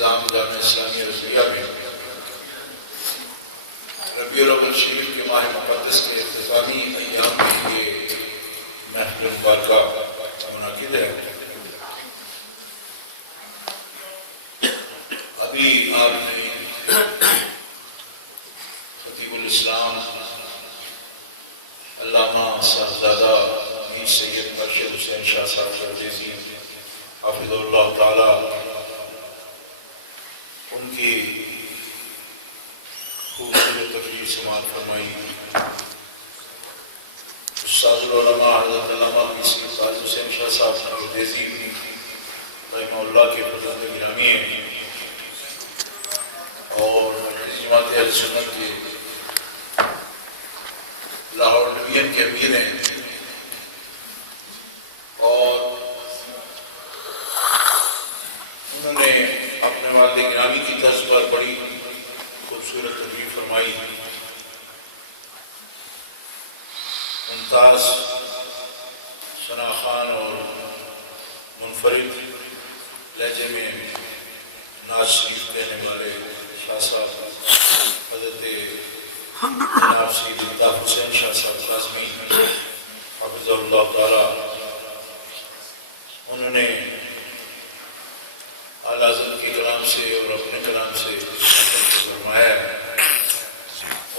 انتظام جامعہ اسلامیہ رضویہ میں ربیع الاول شریف کے ماہ مقدس کے اختتامی ایام میں یہ محفل مبارکہ منعقد ہے۔ ابھی آپ نے خطیب الاسلام علامہ صاحبزادہ میر سید ارشد حسین شاہ صاحب پردیسی حافظ اللہ تعالی ان کی خوبصورت تقریر سماعت فرمائی۔ استاد العلماء حضرت علامہ میر سید حسین شاہ صاحب پردیسی رحمہ اللہ کے فرزند گرامی ہیں اور جماعت اہل سنت کے لاہور ڈویژن کے امیر ہیں اور انہوں نے اپنے والد گرامی کی طرز پر بڑی خوبصورت تقریر فرمائی۔ ممتاز ثناء اور منفرد لہجے میں نعت شریف کہنے والے شاہ صاحب حضرت جناب سید الطاف حسین شاہ صاحب کاظمی حافظ اللہ تعالی انہوں نے اعلیٰ حضرت کے کلام سے اور اپنے کلام سے فرمایا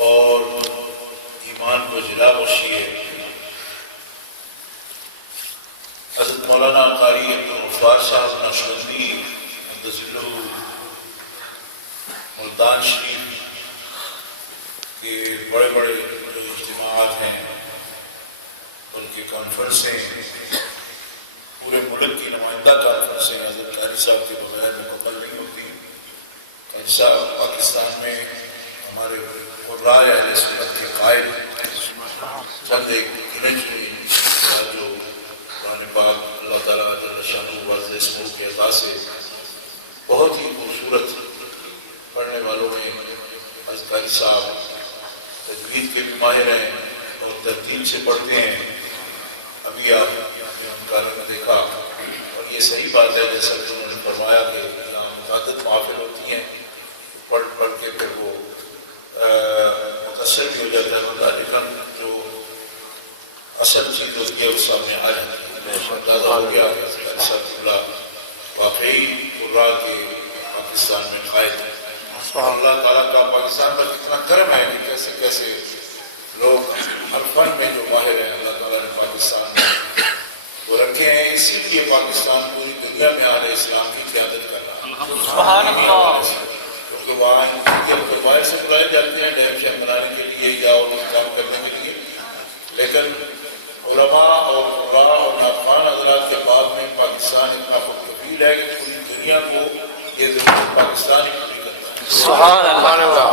اور ایمان کو جلا بخشی ہے۔ حضرت مولانا قاری عبدالغفار صاحب نقشبندی قدس ملتان شریف کے بڑے بڑے جو اجتماعات ہیں ان کی کانفرنسیں پورے ملک کی نمائندہ کانفرنسیں حضرت قاری صاحب کے بغیر مکمل نہیں ہوتی۔ قاری صاحب پاکستان میں ہمارے قراء اہل سنت کے قائد چند ایک گنے چنے جو قرآن پاک اللہ تعالیٰ جل شانہ واضح اسموں کے عطا سے بہت ہی خوبصورت پڑھنے والوں میں حضرت قاری صاحب تجوید کے بھی ماہر ہیں اور ترتیب سے پڑھتے ہیں۔ ابھی آپ نے ان کا رنگ دیکھا اور یہ صحیح بات ہے جیسا کہ انہوں نے فرمایا کہ یہاں متعدد محافل ہوتی ہیں، پڑھ پڑھ کے پھر وہ متاثر بھی ہو جاتا ہے بندہ، لیکن جو اصل چیز ہوتی ہے وہ سامنے آ جاتی ہے۔ اندازہ ہو گیا واقعی قراء کے پاکستان میں قائد ہے۔ اللہ تعالیٰ کا پاکستان پر کتنا کرم ہے کہ کیسے کیسے لوگ ہر فن میں جو ماہر ہیں اللہ تعالیٰ نے پاکستان میں وہ رکھے ہیں۔ اسی لیے پاکستان پوری دنیا میں اہل اسلام کی قیادت کر رہا ہے، سبحان اللہ، کیونکہ وہاں ان کے باہر سے بلائے جاتے ہیں ڈیم شیم بنانے کے لیے یا اور کام کرنے کے لیے، لیکن علماء اور قراء اور ناخوان حضرات کے بعد میں پاکستان اتنا خود کفیل ہے کہ پوری دنیا کو یہ ضرورت پاکستان ہی پوری کرتا ہے۔ سبحان اللہ،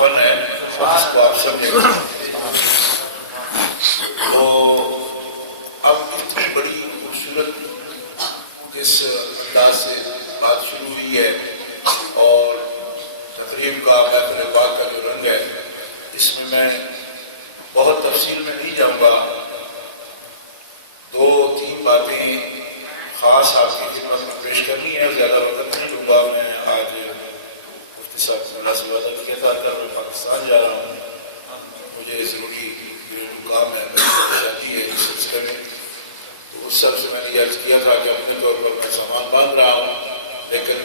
فن ہے جس کو آپ سمجھیں گے۔ تو اب اتنی بڑی خوبصورت جس انداز سے بات شروع ہوئی ہے اور تقریب کا محفل پاک کا جو رنگ ہے اس میں بہت تفصیل میں نہیں جاؤں گا۔ دو تین باتیں خاص آپ کی خدمت میں پیش کرنی ہے، زیادہ وقت نہیں لوں گا۔ میں آج مفتی صاحب اللہ سے وعدہ کیا تھا کہ میں پاکستان جا رہا ہوں، مجھے ضروری کام ہے، شادی ہے اس سلسلے میں، تو اس سب سے میں نے یہ عرض کیا تھا کہ اپنے طور پر میں سامان باندھ رہا ہوں، لیکن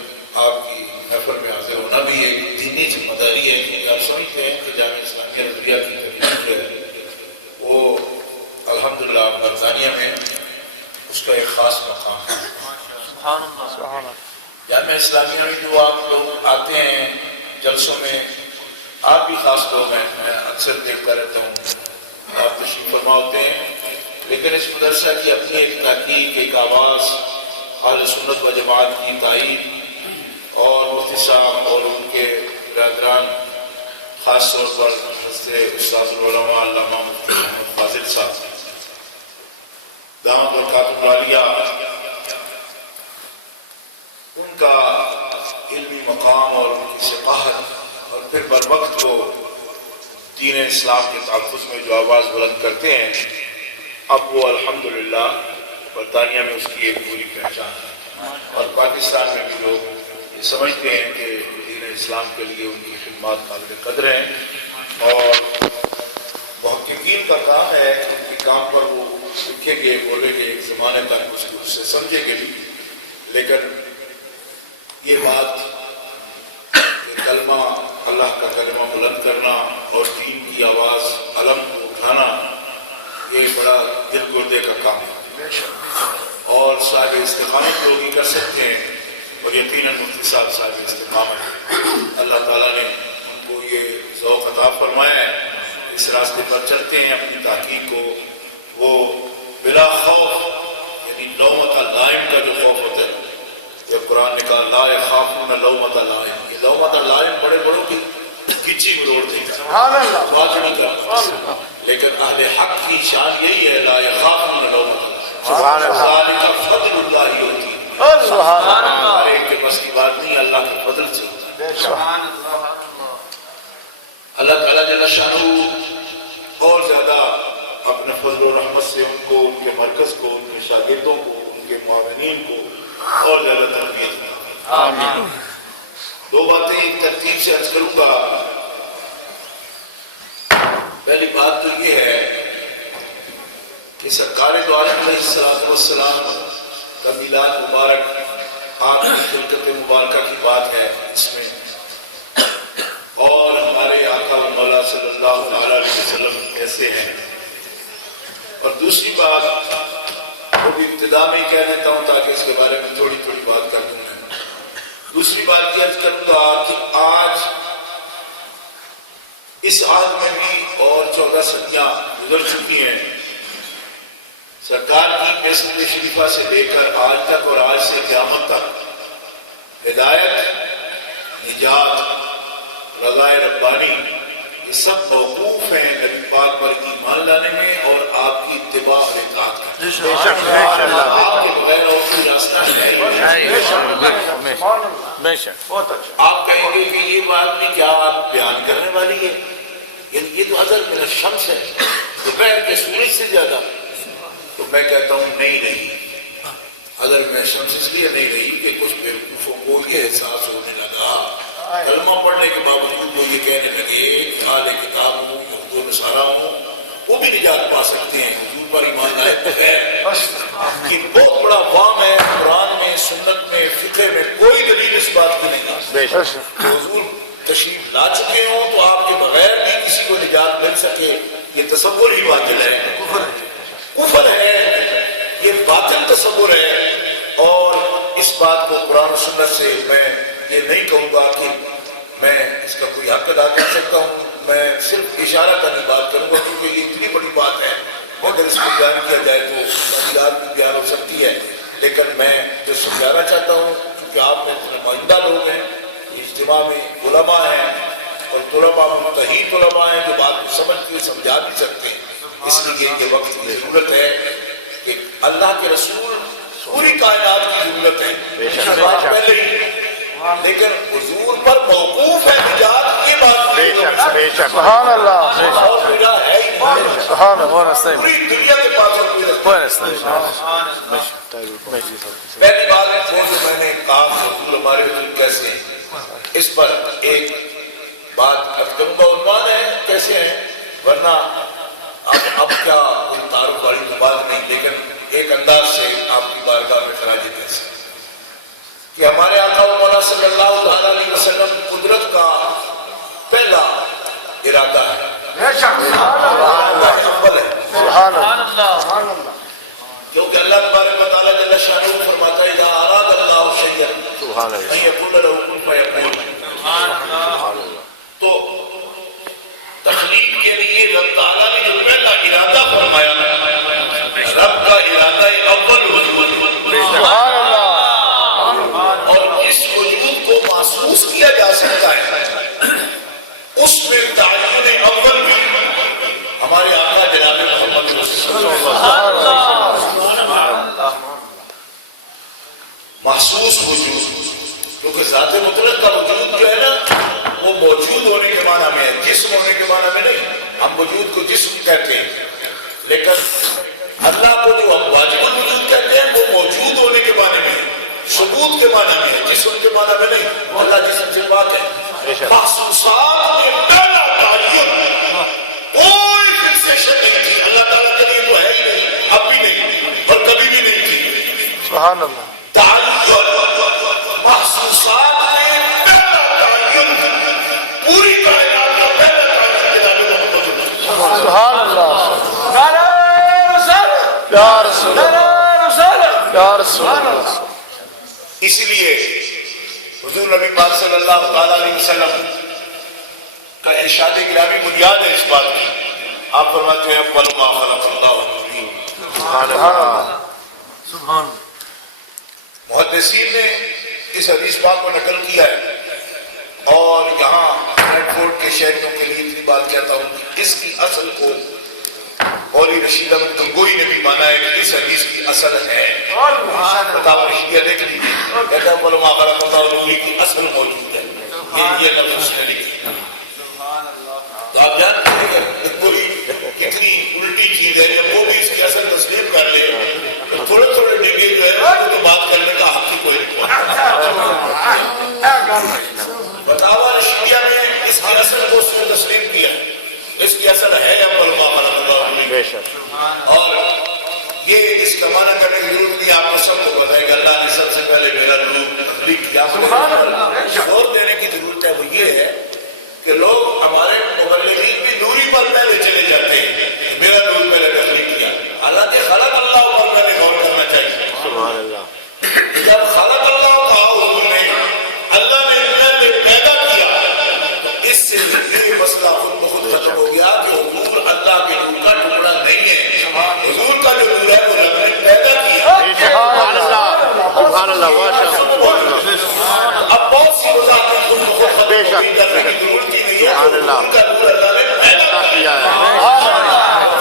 آپ کی محفل میں حاضر ہونا بھی ایک دینی ذمہ داری ہے، کیونکہ آپ سمجھتے ہیں کہ جامعہ اسلامیہ رضویہ کی تقریب جو ہے وہ الحمدللہ برطانیہ میں اس کا ایک خاص مقام ہے۔ جامعہ اسلامیہ میں جو آپ لوگ آتے ہیں جلسوں میں، آپ بھی خاص لوگ ہیں، میں اکثر دیکھتا رہتا ہوں، آپ تشریف فرما ہوتے ہیں، لیکن اس مدرسہ کی اپنی ایک تحقیق، ایک آواز، اہل سنت و جماعت کی تائید اور مفتی صاحب اور ان کے برادران، خاص طور پر حضرت استاد العلماء علامہ مفتی محمد فاضل صاحب دامت برکاتہ العالیہ، ان کا علمی مقام اور ان کی ثقافت اور پھر بر وقت وہ دین اسلام کے تحفظ میں جو آواز بلند کرتے ہیں، اب وہ الحمدللہ برطانیہ میں اس کی ایک پوری پہچان ہے۔ اور پاکستان میں بھی لوگ یہ سمجھتے ہیں کہ دین اسلام کے لیے ان کی خدمات قابل قدر ہیں، اور محققین کا کام ہے کہ ان کے کام پر وہ لکھیں گے، بولیں گے، ایک زمانے تک اس کو اس سے سمجھیں گے بھی، لیکن یہ بات کہ کلمہ، اللہ کا کلمہ بلند کرنا اور دین کی آواز، علم کو اٹھانا، یہ بڑا دل گردے کا کام ہے، اور صاحب استقامت لوگ ہی کر سکتے ہیں، اور یقیناً مفتی صاحب استقامت، اللہ تعالیٰ نے ان کو یہ ذوق عطا فرمایا ہے، اس راستے پر چلتے ہیں اپنی تحقیق کو وہ بلا خوف، یعنی لومۃ لائم کا جو خوف ہوتا ہے، جب قرآن نے کہا لا یخافون لومۃ لائم، یہ لومۃ لائم بڑے بڑوں کی کچی مروڑ دے گا، بات نہیں کرتا، لیکن اہل حق کی شان یہی ہے لا یخافون لومۃ لائم، ذالک فضل اللہ ہوتی ہے، ہر ایک کے بس کی بات نہیں، اللہ کے فضل سے ہوتا ہے۔ اللہ تعالیٰ جل شانہ اور زیادہ اپنے فضل و رحمت سے ان کو، ان کے مرکز کو، ان کے شاگردوں کو، ان کے معاونین کو اور زیادہ تربیت میں۔ آمین۔ دو باتیں ایک ترتیب سے عرض کروں گا۔ پہلی بات تو یہ ہے کہ سرکار دو عالم علیہ السلام کا میلاد مبارک، آپ کی خلقت مبارکہ کی بات ہے اس میں، اور ہمارے آقا و مولا صلی اللہ علیہ وسلم ایسے ہیں۔ اور دوسری بات وہ بھی ابتدا میں ہی کہہ دیتا ہوں تاکہ اس کے بارے میں تھوڑی تھوڑی بات کر دوں میں۔ دوسری بات یہ عرض کروں گا کہ آج اس عہد میں بھی اور 14 صدیاں گزر چکی ہیں، سرکار کی قسمت شریفہ سے لے کر آج تک اور آج سے قیامت تک ہدایت، نجات، رضا ربانی، یہ سب موقوف ہیں نبی پاک پر ایمان لانے میں اور آپ کی اتباع اور اطاعت کرنے میں۔ آپ کے بغیر اور کوئی راستہ ہے ہی نہیں۔ آپ کہیں گے کہ یہ بات بھی کیا آپ بیان کرنے والی ہے، یہ تو ازل من الشمس ہے، دوپہر کے سورج سے زیادہ۔ تو میں کہتا ہوں نہیں، ازل من الشمس اس لیے نہیں رہی کہ کچھ بیوقوفوں کو یہ احساس ہونے لگا، کلمہ پڑھنے کے باوجود وہ یہ کہنے لگے کہ اہل کتاب ہوں، یہود و نصارہ ہوں، وہ بھی نجات پا سکتے ہیں حضور پر ایمان لائے بغیر۔ یہ بہت بڑا وام ہے، قرآن میں، سنت میں، فقہ میں کوئی دلیل اس بات کی نہیں ہے کہ حضور تشریف لا چکے ہوں تو آپ کے بغیر بھی کسی کو نجات مل سکے، یہ تصور ہی باطل ہے، کفر ہے، یہ باطل تصور ہے۔ اور اس بات کو قرآن و سنت سے میں یہ نہیں کہوں گا کہ میں اس کا کوئی حق ادا کر سکتا ہوں، میں صرف اشارہ کرنے بات کروں گا کیونکہ یہ اتنی بڑی بات ہے، اگر اس کو بیان کیا جائے تو تفصیلات بھی بیان ہو سکتی ہے، لیکن میں جو سمجھانا چاہتا ہوں کیونکہ آپ میں نمائندہ لوگ ہیں، اجتماع میں علماء ہیں اور طلباء متحد علماء ہیں جو بات کو سمجھ کے سمجھا بھی سکتے ہیں، اس لیے یہ وقت کی ضرورت ہے کہ اللہ کے رسول پوری کائنات کی ضرورت ہے پہلے ہی، لیکن حضور پر موقوف ہے نجات، یہ بات بے شک سبحان اللہ، اور میرا ہے ہی سبحان اللہ، پوری دنیا کے پاس اور کوئی رستہ نہیں۔ پہلی بات وہ جو میں نے کہا حضور ہمارے حضور کیسے ہیں، اس پر ایک بات کروں گا، عنوان ہے کیسے ہیں، ورنہ اب کیا کوئی تعارف والی تو بات نہیں، لیکن ایک انداز سے آپ کی بارگاہ میں خراج پیش کہ ہمارے آقا و مولا صلی اللہ علیہ وسلم قدرت کا پہلا ارادہ ہے، کیونکہ اللہ تبارک و تعالیٰ جل شانہ فرماتا ہے اذا اراد اللہ شیئا ان یقول له کن فیکون۔ تو تخلیق کے لیے رب تعالیٰ نے جو پہلا ارادہ فرمایا، رب کا ارادہ اول وجود، اور اس وجود کو محسوس کیا جا سکتا ہے، اس میں تعین اول بھی ہمارے آقا جناب محمد صلی اللہ علیہ وسلم محسوس وجود، کیونکہ ذات مطلق کا وجود جو ہے نا وہ موجود ہونے کے معنی میں ہے، جسم ہونے کے معنی میں نہیں، ہم وجود کو جسم کہتے ہیں، لیکن اللہ کو جو ہم واجب الوجود کہتے ہیں وہ موجود ہونے کے معنی میں ہے، وجود کے معنی میں ہے، جسم کے معنی میں نہیں، اللہ جسم سے پاک ہے۔ محسوسات میں پہلا تعین، کوئی فکسیشن نہیں تھی، اللہ تعالیٰ کے لیے تو ہے ہی نہیں، اب بھی نہیں اور کبھی بھی نہیں تھی۔ سبحان اللہ۔ تعین محسوسات میں پہلا تعین، پوری کائنات کا پہلا تعین جناب محمد۔ سبحان اللہ۔ نعرہ رسالت، یا رسول اللہ، نعرہ رسالت، یا رسول اللہ۔ اسی لیے حضور نبی پاک صلی اللہ تعالیٰ علیہ وسلم کا ارشاد گرامی بنیاد ہے اس بات کی۔ آپ فرماتے ہیں اول ما خلق اللہ نور۔ سبحان اللہ۔ سبحان محدثین نے اس حدیث پاک کو نقل کیا ہے، اور یہاں ریڈ فورٹ کے شہریوں کے لیے اتنی بات کہتا ہوں کہ اس کی اصل کو مولی رشید احمد گنگوئی نے بھی مانا ہے کہ اس حدیث کی اصل ہے۔ فتاوی رشیدیہ دیکھ لیجیے، کہتا ہے اول ما خلق اللہ نور کی اصل موجود ہے، یہ لفظ اس نے لکھی۔ تو آپ جانتے ہیں کہ کوئی کتنی الٹی چیز ہے، جب وہ بھی اس کی اصل تسلیم کر لے تو تھوڑے تھوڑے ڈگے جو ہے وہ تو بات کرنے کا حق ہی کوئی نہیں۔ فتاوی رشیدیہ نے اس کی اصل کو تسلیم کیا، اس کی اصل ہے اول ما خلق اللہ بے شک۔ اور یہ اس کا معنی کرنے کی ضرورت نہیں، آپ کو سب کو پتہ ہے کہ اللہ نے سب سے پہلے میرا نور تخلیق کیا۔ زور دینے کی ضرورت ہے وہ یہ ہے کہ لوگ ہمارے مبلغین بھی نوری پر پہلے چلے جاتے ہیں، میرا نور پہلے تخلیق کیا، حالانکہ خلق اللہ پر پہلے غور کرنا چاہیے۔ سبحان اللہ۔ جب خلق اللہ کہا حضور نے، اللہ نے پہلے پیدا کیا، تو اس سے یہ مسئلہ خود بخود ختم ہو گیا کہ حضور اللہ کے نور کا ٹکڑا نہیں ہے، حضور کا جو نور ہے وہ رب نے پیدا کیا۔ سبحان اللہ، سبحان اللہ، ماشاء اللہ۔ اب بہت سی وضاحتیں خود بخود ختم بے ہو شک۔ گئی، کرنے کی ضرورت ہی نہیں ہے، سبحان اللہ۔ حضور کا نور اللہ نے پیدا کیا کیا۔ ہے۔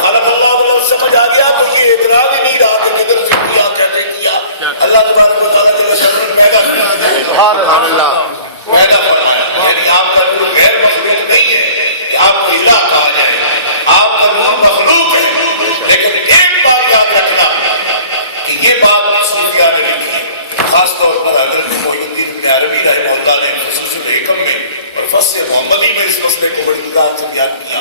خلق اللہ والا سمجھ آ گیا تو یہ اعتراض ہی نہیں رہا کہ کدھر سے کیا، کیسے کیا، اللہ تبارک و تعالیٰ کے بشر نے پیدا کیا، سبحان اللہ۔ پیدا فرمایا۔ یعنی آپ کا نور غیر مخلوق نہیں ہے کہ آپ کو الہ کہا جائے، آپ کا نور مخلوق ہے، لیکن ایک بات یاد رکھنا کہ یہ بات صوفیاء نے لکھی ہے، خاص طور پر حضرت محی الدین ابن عربی رحمہ اللہ نے خصوص الحکم میں اور فصل محمدی میں اس مسئلے کو بڑی وضاحت سے بیان کیا۔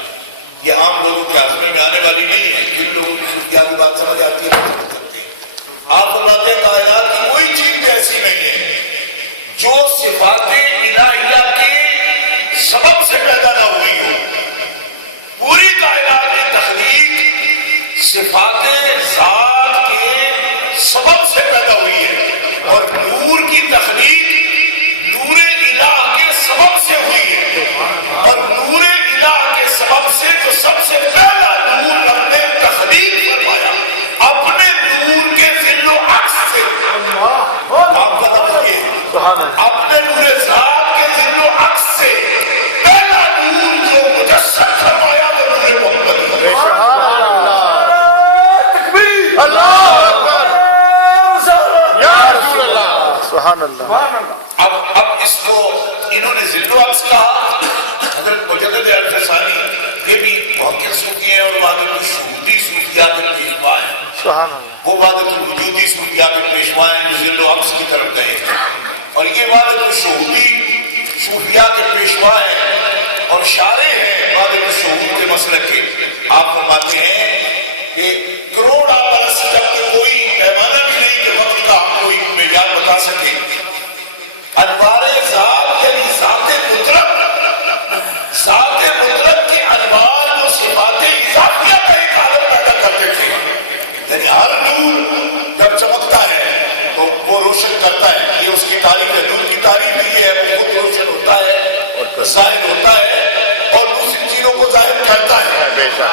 یہ عام لوگوں کے ہاضمے میں آنے والی نہیں ہے، جن لوگوں کی صوفیاء کی بات سمجھ آتی ہے وہ کرتے ہیں۔ آپ فرماتے ہیں کائنات کی کوئی چیز بھی ایسی نہیں ہے جو صفات الہیہ کے سبب سے پیدا نہ ہوئی ہو۔ پوری کائنات کی تخلیق صفات ذات کے سبب سے پیدا ہوئی ہے، اور نور کی تخلیق نور الہ کے سبب سے ہوئی ہے، اور نور الہ کے سبب سے تو سب سے پہلا نور رب نے تخلیق فرمایا اپنے نور کے ذل و عکس سے۔ آپ کا لفظ یہ ہے، سبحان اللہ۔ اپنے نور ذات کے ذل و عکس سے پہلا نور جو مجسد فرمایا وہ نور محمد ہے۔ سبحان اللہ۔ تکبیر، اللہ اکبر، رسالت، یا رسول اللہ۔ سبحان اللہ۔ اب اس کو انہوں نے ذل و عکس کہا۔ حضرت مجدد الفسانی یہ بھی محقق صوفی ہیں اور وحدت الشہودی صوفیاء کے پیشوا ہیں، سبحان اللہ۔ وہ وحدت الوجودی صوفیاء کے پیشوا ہیں جو ذل و عکس کی طرف گئے، اور یہ وحدت الشہودی صوفیاء کے پیشوا ہیں اور شارع ہیں وحدت الشہود کے مسلک کے۔ آپ فرماتے ہیں کہ کروڑا برس جب کہ کوئی پیمانہ بھی نہیں کہ وقت کا آپ کوئی معیار بتا سکے، انوار ذات یعنی ذات مطلق کے انوار جو صفات اضافیہ کا ایک عالم پیدا کرتے تھے، یعنی ہر نور جب چمکتا ہے تو وہ روشن کرتا ہے، یہ اس کی تعریف ہے۔ نور کی تعریف بھی ہے، وہ خود روشن ہوتا ہے اور ظاہر ہوتا ہے اور دوسری چیزوں کو ظاہر کرتا ہے۔ بے شک۔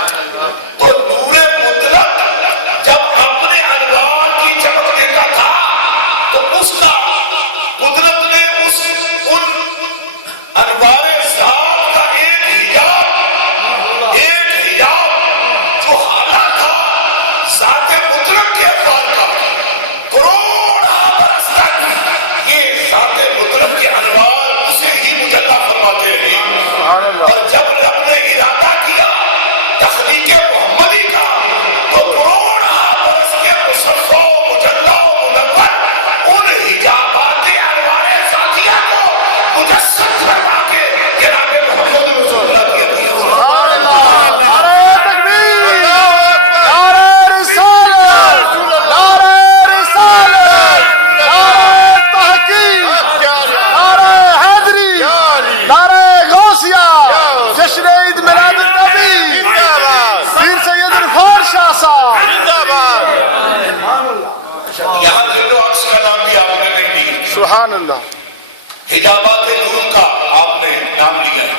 تو نور مطلق جب اپنے انوار کی چمک دیتا تھا تو اس کا قدرت نے ان انوار ذات کا ایک حجاب جو حالا تھا ذات مطلق کے انوار کا، کروڑا برس تک یہ ذات مطلق کے انوار اسے ہی مجلہ فرماتے رہے۔ محل و عکس کا نام بھی آپ نے نہیں لیا. سبحان اللہ. حجابات نور کا آپ نے نام لیا ہے.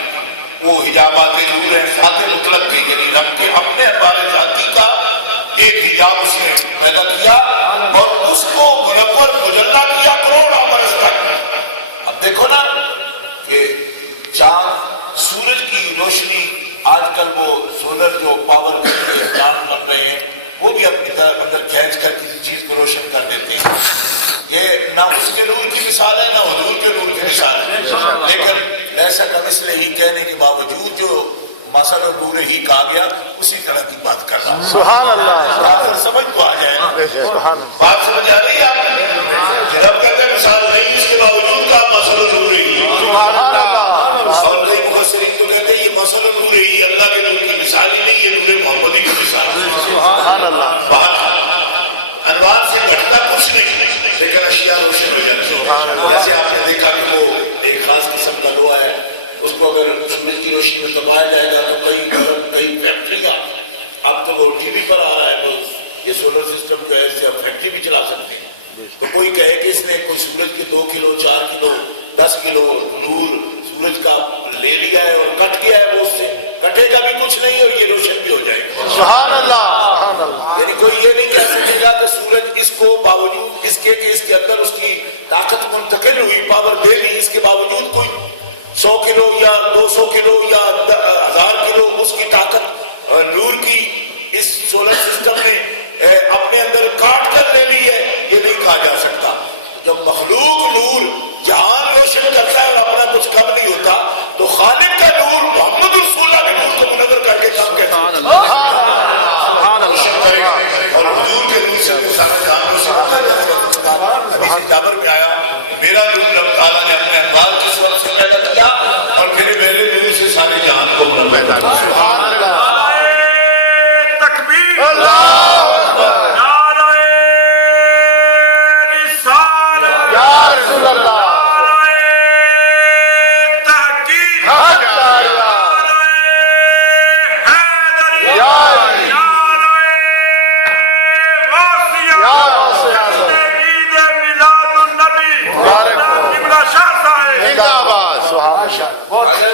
وہ حجابات نور ہے ذات مطلق کے، یعنی رب کے اپنے بارے ذاتی کا ایک حجاب اس نے پیدا کیا اور اس کو منور مجلہ کیا کروڑوں برس تک. اب دیکھو نا کہ چاند سورج کی روشنی آج کل وہ سولر جو پاور کے پلانٹ بن رہے ہیں وہ بھی اپنی طرف اندر کھینچ کر کسی چیز کو روشن کر دیتے ہیں. یہ نہ اس کے نور کی مثال ہے نہ حضور کے نور کی مثال ہے، لیکن ایسا کا مثل ہی کہنے کے باوجود جو مثل نور ہی کہا گیا اسی طرح کی بات کر رہا ہوں. سبحان اللہ. آخر سمجھ تو آ جائے نا. سبحان اللہ. بات سمجھ آ رہی ہے آپ نے؟ رب کہتے ہیں مثال نہیں، اس کے باوجود کا مثل نور ہی. سبحان اللہ. اور کئی مفسرین تو کہتے ہیں یہ مثل نور ہی اللہ کے نور کی مثال ہی نہیں، یہ نور محمدی کی مثال ہے. سبحان اللہ. انوار سے گھٹتا کچھ نہیں لیکن اشیاء روشن ہو جاتی ہیں. جیسے آپ نے دیکھا کہ وہ ایک خاص قسم کا لوہا ہے، اس کو اگر سورج کی روشنی میں دبایا جائے گا تو کئی فیکٹریاں، اب تو وہ ٹی وی پر آ رہا ہے تو یہ سولر سسٹم جو ہے اس سے آپ فیکٹری بھی چلا سکتے ہیں. تو کوئی کہے کہ اس نے کوئی سورج کے 2 کلو 4 کلو 10 کلو نور سورج کا لے لیا ہے اور کٹ گیا ہے، وہ اس سے کٹے گا بھی کچھ نہیں اور یہ روشن بھی ہو جائے گا. سبحان اللہ. سبحان اللہ. یعنی کوئی یہ نہیں کہہ سکے گا کہ سورج اس کو باوجود اس کے کہ اس کے اندر اس کی طاقت منتقل ہوئی، پاور دے لی، اس کے باوجود کوئی 100 کلو یا 200 کلو یا 1000 کلو اس کی طاقت نور کی اس سولر سسٹم نے اپنے اندر کاٹ کر لے لی ہے، یہ نہیں کہا جا سکتا. جب مخلوق نور جہان روشن کرتا ہے اور اپنا کچھ کم نہیں ہوتا تو خالق کا نور محمد رسول اللہ کے نور کو منور کر کے کام کہتا ہے. اور حضور کے نور سے سارے جان حدیث جابر میں آیا میرا نور رب تعالیٰ نے اپنے انوار کے سبب سے پیدا کیا اور پھر میرے نور سے سارے جہان کو پیدا کیا. سبحان اللہ. تکبیر. اللہ اکبر. یا رسول اللہ.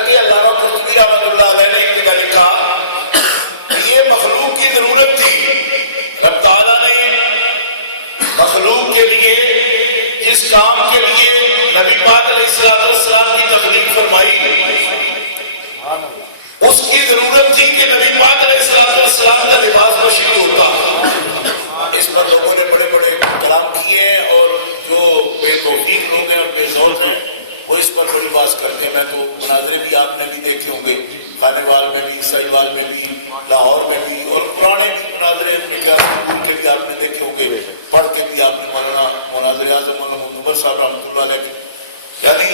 علامہ قرطبی رحمۃ اللہ علیہ نے ایک جگہ لکھا کہ یہ مخلوق کی ضرورت تھی. رب تعالیٰ نے مخلوق کے لیے جس کام کے لیے نبی پاک علیہ السلام کی تخلیق فرمائی اس کی ضرورت تھی کہ نبی پاک علیہ السلام کا لباس بشری ہوتا. اس پر لوگوں نے بڑے بڑے کلام کیے ہیں اور جو بے توفیق لوگ ہیں اور بے ذوق ہیں وہ اس پر بڑی بات کرتے ہیں. میں تو مناظرے بھی آپ نے بھی دیکھے ہوں گے، خانے وال میں بھی، عیسائی وال میں بھی، لاہور میں بھی، اور پرانے بھی مناظرے کے بھی آپ نے دیکھے ہوں گے، پڑھ کے بھی آپ نے مولانا مناظر اعظم مولانا نبر صاحب رحمۃ اللہ علیہ. یعنی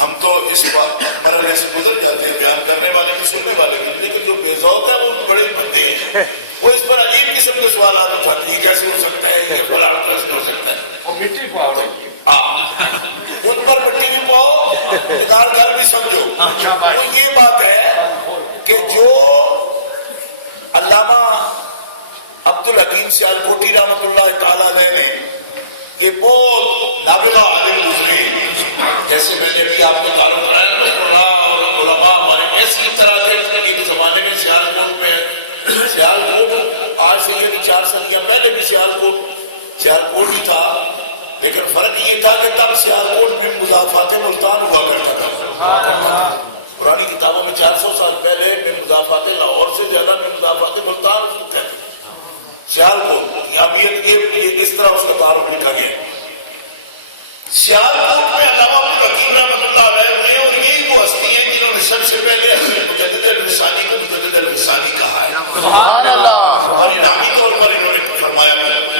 ہم تو اس مرحلے سے گزر جاتے ہیں، بیان کرنے والے بھی سننے والے بھی، لیکن جو بے ذوق ہے وہ بڑے بندے ہیں، وہ اس پر عجیب قسم کے سوالات اٹھاتے ہیں. کیسے ہو سکتا ہے یہ فلاں کیسے ہو سکتا ہے، اور مٹی پاؤ رہی ہے. ان پر مٹی بھی پاؤ ادار گھر بھی سمجھو. تو یہ بات ہے کہ جو علامہ عبد الحکیم سیالکوٹی رحمۃ اللہ تعالیٰ علیہ نے یہ بہت نابغہ عالم گزرے، جیسے میں نے بھی آپ کو تعارف کرایا اور علماء ہمارے ایسی طرح تھے. ایک زمانے میں سیالکوٹ آج سے یعنی 4 صدیاں پہلے بھی سیالکوٹ ہی تھا، لیکن فرق یہ تھا کہ تب سیالکوٹ میں مضافات ملتان ہوا کرتا تھا. پرانی کتابوں میں 400 سال پہلے میں مضافات لاہور سے زیادہ میں مضافات ملتان ہوتے ہیں. سیالکوٹ یہ اس طرح اس کا تعارف لکھا گیا. سیالکوٹ میں علامہ حکیم رحمۃ اللہ علیہ نے اور یہ وہ ہستی ہیں جنہوں نے سب سے پہلے مجدد الرسالی کو مجدد الرسالی کہا ہے. سبحان اللہ. اور انعامی طور پر انہوں نے فرمایا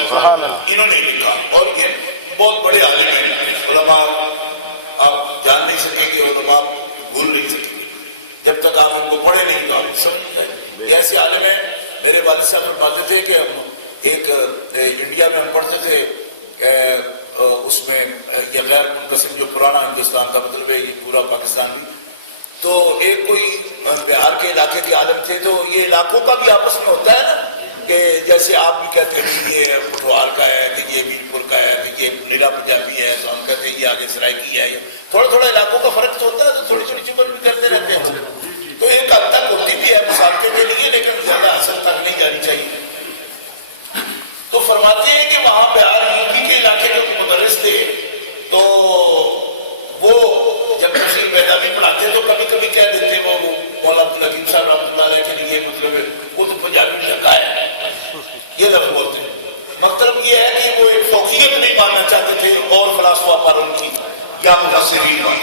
سبحان اللہ. انہوں نے لکھا اور یہ بہت بڑے عالم ہیں. علماء آپ جان نہیں سکیں گے، علماء بھول نہیں سکیں گے جب تک آپ ان کو پڑھے نہیں تو آپ سمجھ جائیں. ایسے عالم ہیں. میرے والد صاحب فرماتے تھے کہ ایک انڈیا میں ہم پڑھتے تھے، اس میں یہ غیر منقسم جو پرانا ہندوستان کا مطلب ہے یہ پورا پاکستان بھی، تو ایک کوئی بہار کے علاقے کے عالم تھے، تو یہ علاقوں کا بھی آپس میں ہوتا ہے نا، کہ جیسے آپ بھی کہتے ہیں کہ یہ پٹوار کا ہے کہ یہ میر پور کا ہے کہ یہ نیلا پنجابی ہے تو ہم کہتے ہیں یہ آگے سرائکی ہے. تھوڑا تھوڑا علاقوں کا فرق تو ہوتا ہے تو تھوڑی چھوٹی چیزیں بھی کرتے رہتے ہیں. تو ایک حد تک ہوتی بھی ہے مسابقے کے لیے لیکن زیادہ اثر تک نہیں جانی چاہیے. تو فرماتے ہیں کہ وہاں بہار یوپی کے علاقے کے مدرس تھے تو وہ جب تفسیر بیضاوی پڑھاتے تو کبھی کبھی کہہ دیتے وہ مولانا عبدالحکیم صاحب رحمۃ اللہ علیہ کے لیے مطلب ہے وہ تو پنجابی میں لگا ہے یہ لفظ بولتے ہیں. مطلب یہ ہے کہ وہ ایک فوقیت نہیں ماننا چاہتے تھے اور فلاسفہ پر ان کی یا مفسرین پر.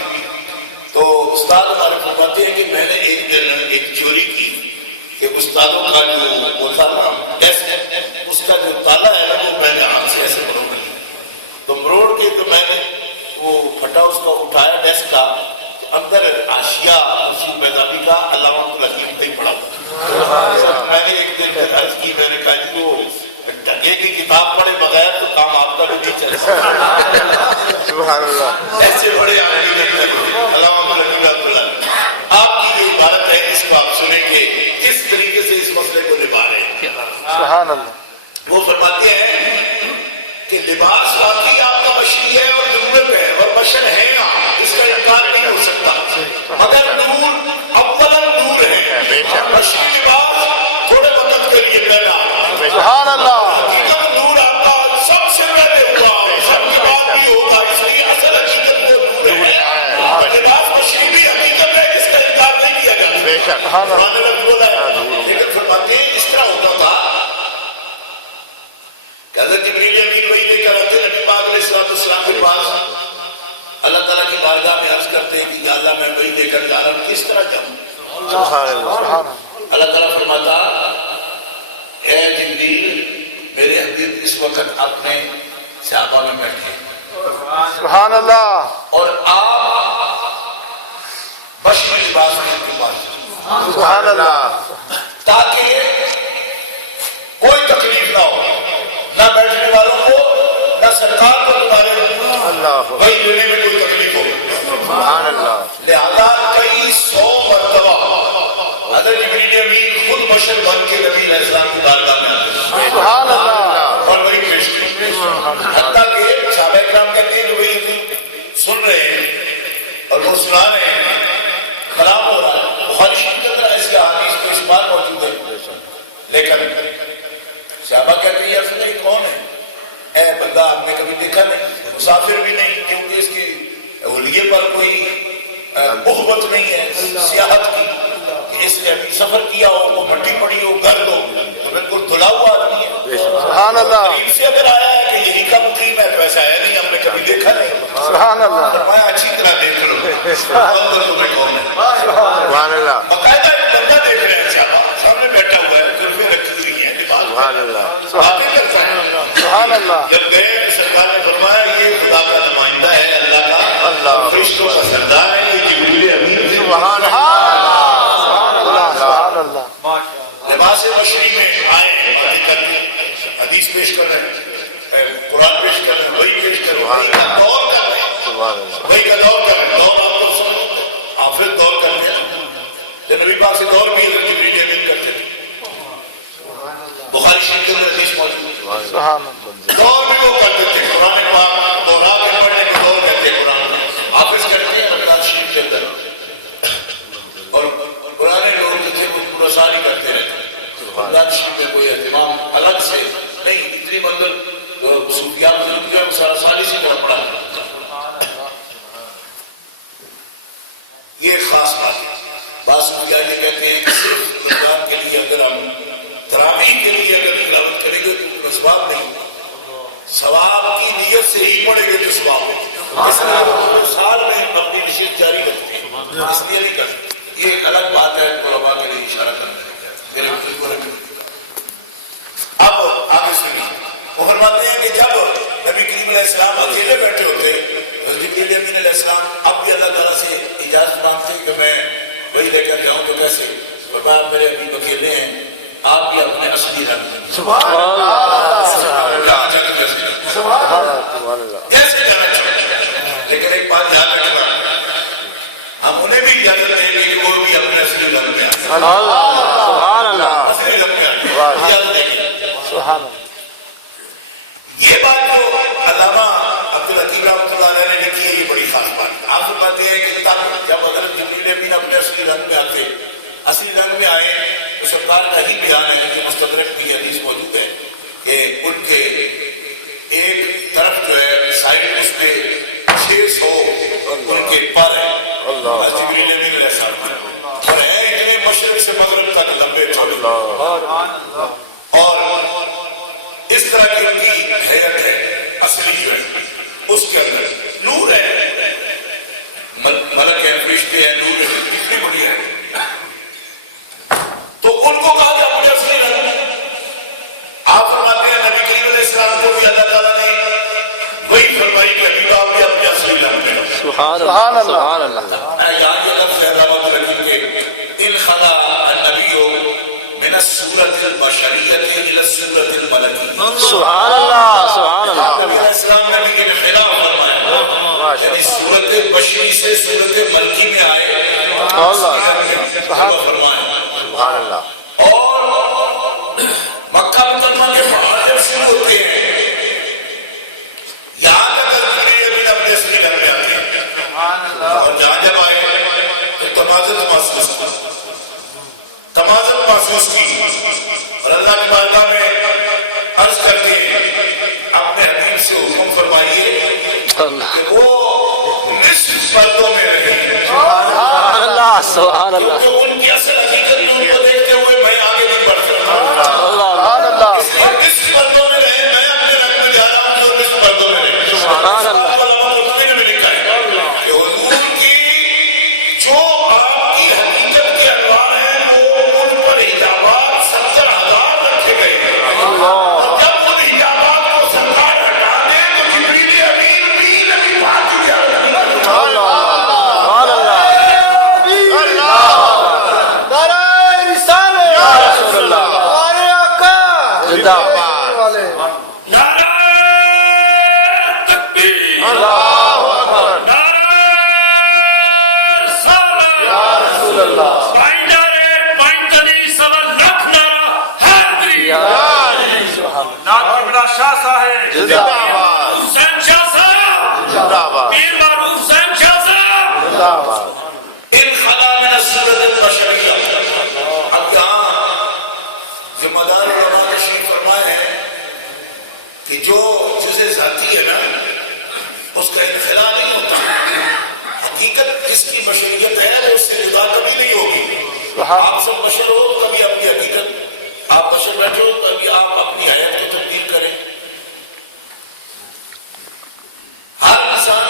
تو استاد ہمارے فرماتے ہیں کہ میں نے ایک دن ایک چوری کی کہ استادوں کا جو وہ تھا نا ڈیسک اس کا جو تالا ہے نا وہ میں نے ہاتھ سے ایسے مروڑ لیا. تو مروڑ کے تو میں نے وہ پھٹا اس کو اٹھایا ڈیسک کا اندر آشیا تفسیر بیضاوی کا علامہ عبدالحکیم کا ہی پڑھا تھا. میں نے ایک دن عرض کی میں نے کہا جی وہ ڈگے کی کتاب پڑھے بغیر تو کام آپ کا بھی نہیں چل سکتا. سبحان اللہ. ایسے بڑے علامہ عبدالحکیم آپ کی جو عبارت ہے اس کو آپ سنیں گے کس طریقے سے اس مسئلے کو نبھا رہے ہیں. سبحان اللہ. وہ فرماتے ہیں کہ لباس واقعی آپ کا بشری ہے اور ضرورت ہے اور بشر ہے آپ اس کا انکار نہیں ہو سکتا مگر نور اولا نور ہے. بشری لباس تھوڑے وقت کے لیے پہلا سبحان اللہ. حقیقت نور آپ کا سب سے پہلے ہوا سب کے بعد بھی ہوگا اس لیے اصل حقیقت وہ نور ہے. لباس بشری بھی حقیقت ہے جس کا انکار نہیں کیا جاتا. لیکن فرماتے ہیں اس طرح ہوتا تھا کہ حضرت جبریل امین وہی لے کر آتے نبی پاک علیہ السلام کے پاس اللہ تعالیٰ کی بارگاہ میں عرض کرتے ہیں کہ یا اللہ میں وہی لے کر جا رہا ہوں کس طرح جاؤں. اللہ تعالیٰ فرماتا اے جبریل میرے حبیب اس وقت اپنے صحابہ میں بیٹھے سبحان اللہ. اور آپ بشری لباس میں ان کے پاس سبحان اللہ. تاکہ کوئی تکلیف نہ ہو نہ بیٹھنے والوں کو نہ سرکار کو تمہارے اللہ وہی لینے میں کوئی تکلیف ہو. سبحان اللہ. لہذا کئی 100 مرتبہ حضرت جبریل امین خود بشر بن کے نبی علیہ السلام کی بارگاہ میں آتے سبحان اللہ. اور وہی پیش کی. حتیٰ کہ صحابہ کرام کہتے ہیں کہ وہی سن رہے ہیں اور وہ سنا رہے ہیں کلام ہو رہا ہے. بخاری شریف کے اندر ایسی احادیث میں اس بات موجود ہے لیکن صحابہ کہتے ہیں یا سنے کون ہے اے بندہ آپ نے کبھی دیکھا نہیں مسافر بھی نہیں کیونکہ اس کی اولیے پر کوئی محبت نہیں ہے سیاحت کی کہ اس نے ابھی سفر کیا ہو وہ مٹی پڑی ہو گرد ہو تو بالکل دھلا ہوا آدمی ہے. سبحان اللہ. قریب سے اگر آیا ہے کہ یہی کا مقیم ہے تو ایسا ہے نہیں ہم نے کبھی دیکھا نہیں. سبحان اللہ. فرمایا اچھی طرح دیکھ لو تمہیں کون ہے. سبحان اللہ. باقاعدہ ایک بندہ دیکھ رہے ہیں صاحب سامنے بیٹھا ہوا ہے زلفیں رکھی ہوئی ہیں سبحان اللہ. سبحان اللہ. جب گئے سرکار نے فرمایا یہ خدا کا نمائندہ ہے اللہ کا اللہ فرشتوں کا سردار ہے یہ جبریل امین. سبحان اللہ. سبحان اللہ. لباس بشری میں آئے باتیں کر رہے حدیث پیش کر رہے ہیں قرآن پیش کر رہے ہیں وہی پیش کر رہے ہیں وہی کا دور کر رہے ہیں وہی کا دور کر رہے ہیں. دور آپ کو سمجھتے ہیں حافظ دور کرتے ہیں جو نبی پاک سے دور بھی جبریل امین کرتے تھے. بخاری شریف کے اندر حدیث موجود ہے دور بھی وہ کرتے تھے. قرآن پاک دورا کے پڑھنے کے دور کہتے ہیں قرآن حافظ کرتے ہیں قرآن شریف کے اندر اور پرانے لوگ جو تھے وہ پورا ساری کرتے رہتے. قرآن شریف میں کوئی اہتمام الگ سے نہیں اتنی مندر صوفیات بزرگ جو ہے وہ سارا سال اسی طرح پڑھا یہ ایک خاص بات ہے. بعض صوفیاء یہ کہتے ہیں کہ صرف رمضان کے لیے اگر ہم تراویح کے لیے اگر تلاوت کریں گے تو ثواب نہیں ثواب کی نیت سے ہی پڑھیں گے تو ثواب ہوگا. اس لیے سال میں اپنی نشست جاری رکھتے ہیں اس لیے نہیں کرتے. یہ ایک الگ بات ہے علماء کے لیے اشارہ کرنا ہے. اب آگے سنیے وہ فرماتے ہیں کہ جب نبی کریم علیہ السلام اکیلے بیٹھے ہوتے تو جبریل امین علیہ السلام اب بھی اللہ تعالیٰ سے اجازت مانگتے کہ میں وہی لے کر جاؤں تو کیسے. فرمایا میرے ابھی اکیلے ہیں آپ بھی اپنے اصلی رنگ سبحان اللہ. جیسے جانا چاہتے لیکن ایک بات یاد رکھنا ہم انہیں بھی اجازت دیں گے کہ وہ بھی اپنے اصلی رنگ میں آئے. سبحان اللہ. اصلی رنگ میں آئے اجازت دیں گے سبحان اللہ. یہ بات جو علامہ عبدالعزیز رحمۃ اللہ علیہ نے لکھی ہے یہ بڑی خاص بات ہے. آپ فرماتے ہیں کہ تب جب حضرت جبریل امین اپنے اصلی رنگ میں آتے اصلی رنگ میں آئے تو سرکار کا ہی بیان ہے کہ مستدرک کی حدیث موجود ہے کہ ان کے ایک طرف جو ہے سائڈ اس پہ 600 ان کے پر ہیں جبریل امین علیہ السلام اور ہیں اتنے مشرق سے مغرب تک لمبے چوڑے اور اس طرح کی ان کی حیرت ہے اصلی جو ہے اس کے اندر نور ہے ملک ہے فرشتے ہیں نور ہے اتنی بڑی ہے تو ان کو کہا تھا مجھے اصلی رنگ آپ فرماتے ہیں نبی کریم علیہ السلام کو بھی اللہ تعالیٰ نے وہی فرمائی کہ ابھی آپ بھی اپنے اصلی رنگ میں سبحان اللہ سبحان اللہ. یہاں یہ لفظ ہے رحمۃ اللہ کے ان خلا النبی من الصورت البشریت الى الصورت الملکی. سبحان اللہ سبحان اللہ. نبی علیہ السلام نے بھی انحراف فرمایا یعنی صورت بشری سے صورت ملکی میں آئے فرمایا سبحان اللہ. اور مکہ مکرمہ کے پہاڑ جب شروع ہوتے ہیں یہاں تک جبریل اپنے اصلی گھر میں آتے ہیں اور جہاں جب آئے تو تمازن محسوس کی اور اللہ کی بارگاہ میں عرض کرتے ہیں اپنے حبیب سے حکم فرمائیے کہ وہ نصف پردوں میں رہیں. سبحان اللہ سبحان اللہ. تو ان کی اصل حقیقت ان کو دیکھتے ہوئے میں آگے نہیں بڑھ سکتا. اس لیے نصف پردوں میں رہیں میں اپنے رنگ میں جا رہا ہوں جو نصف پردوں میں رہیں. سبحان اللہ. کہ جو جزء ذاتی ہے نا اس کا انخلا نہیں ہوتا. حقیقت جس کی بشریت ہے وہ اس سے جدا کبھی نہیں ہوگی. آپ سب بشر ہو کبھی اپنی حقیقت آپ بشر بیٹھے ہو کبھی آپ اپنی حیات کو تبدیل کریں. ہر انسان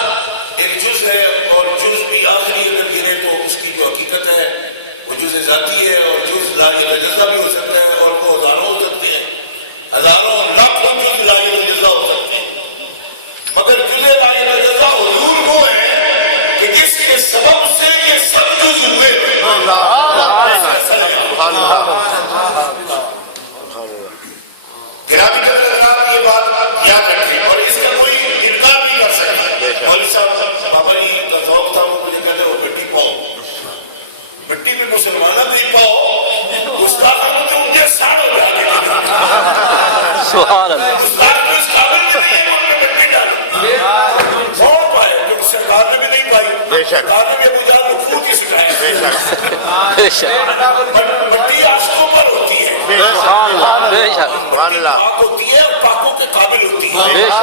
ایک جز ہے اور جز بھی آخری اگر گرے تو اس کی جو حقیقت ہے وہ جزء ذاتی ہے اور جز لا یتجزا بھی ہو سکتا ہے اور وہ ہزاروں ہو سکتے ہیں ہزاروں لاکھوں جز لا یتجزا ہو سکتے ہیں مگر جز لا یتجزا حضور وہ ہے کہ جس کے سبب سے یہ سب جز ہوئے. گرامی حضرات یہ بات یاد رکھیں اور اس کا کوئی انکار نہیں کر سکتا. مولوی صاحب بابا جی کا ذوق تھا وہ مجھے کہتے وہ مٹی پاؤ مٹی میں مسلمانوں نہیں پاؤ استاد مجھے ان کے ساتھ ہو جانے سبحان اللہ. استاد کو اس قابل نہیں ہے ان میں مٹی ڈالیں بہت پائے جو سرکار نے بھی نہیں پائی. سرکار نے بھی ابو جہل کو خود کی سکھائی. بے شک مٹی عاشقوں پر ہوتی ہے سبحان اللہ. بے شک پاک ہوتی ہے اور پاکوں کے قابل ہوتی ہے. بے شک بدر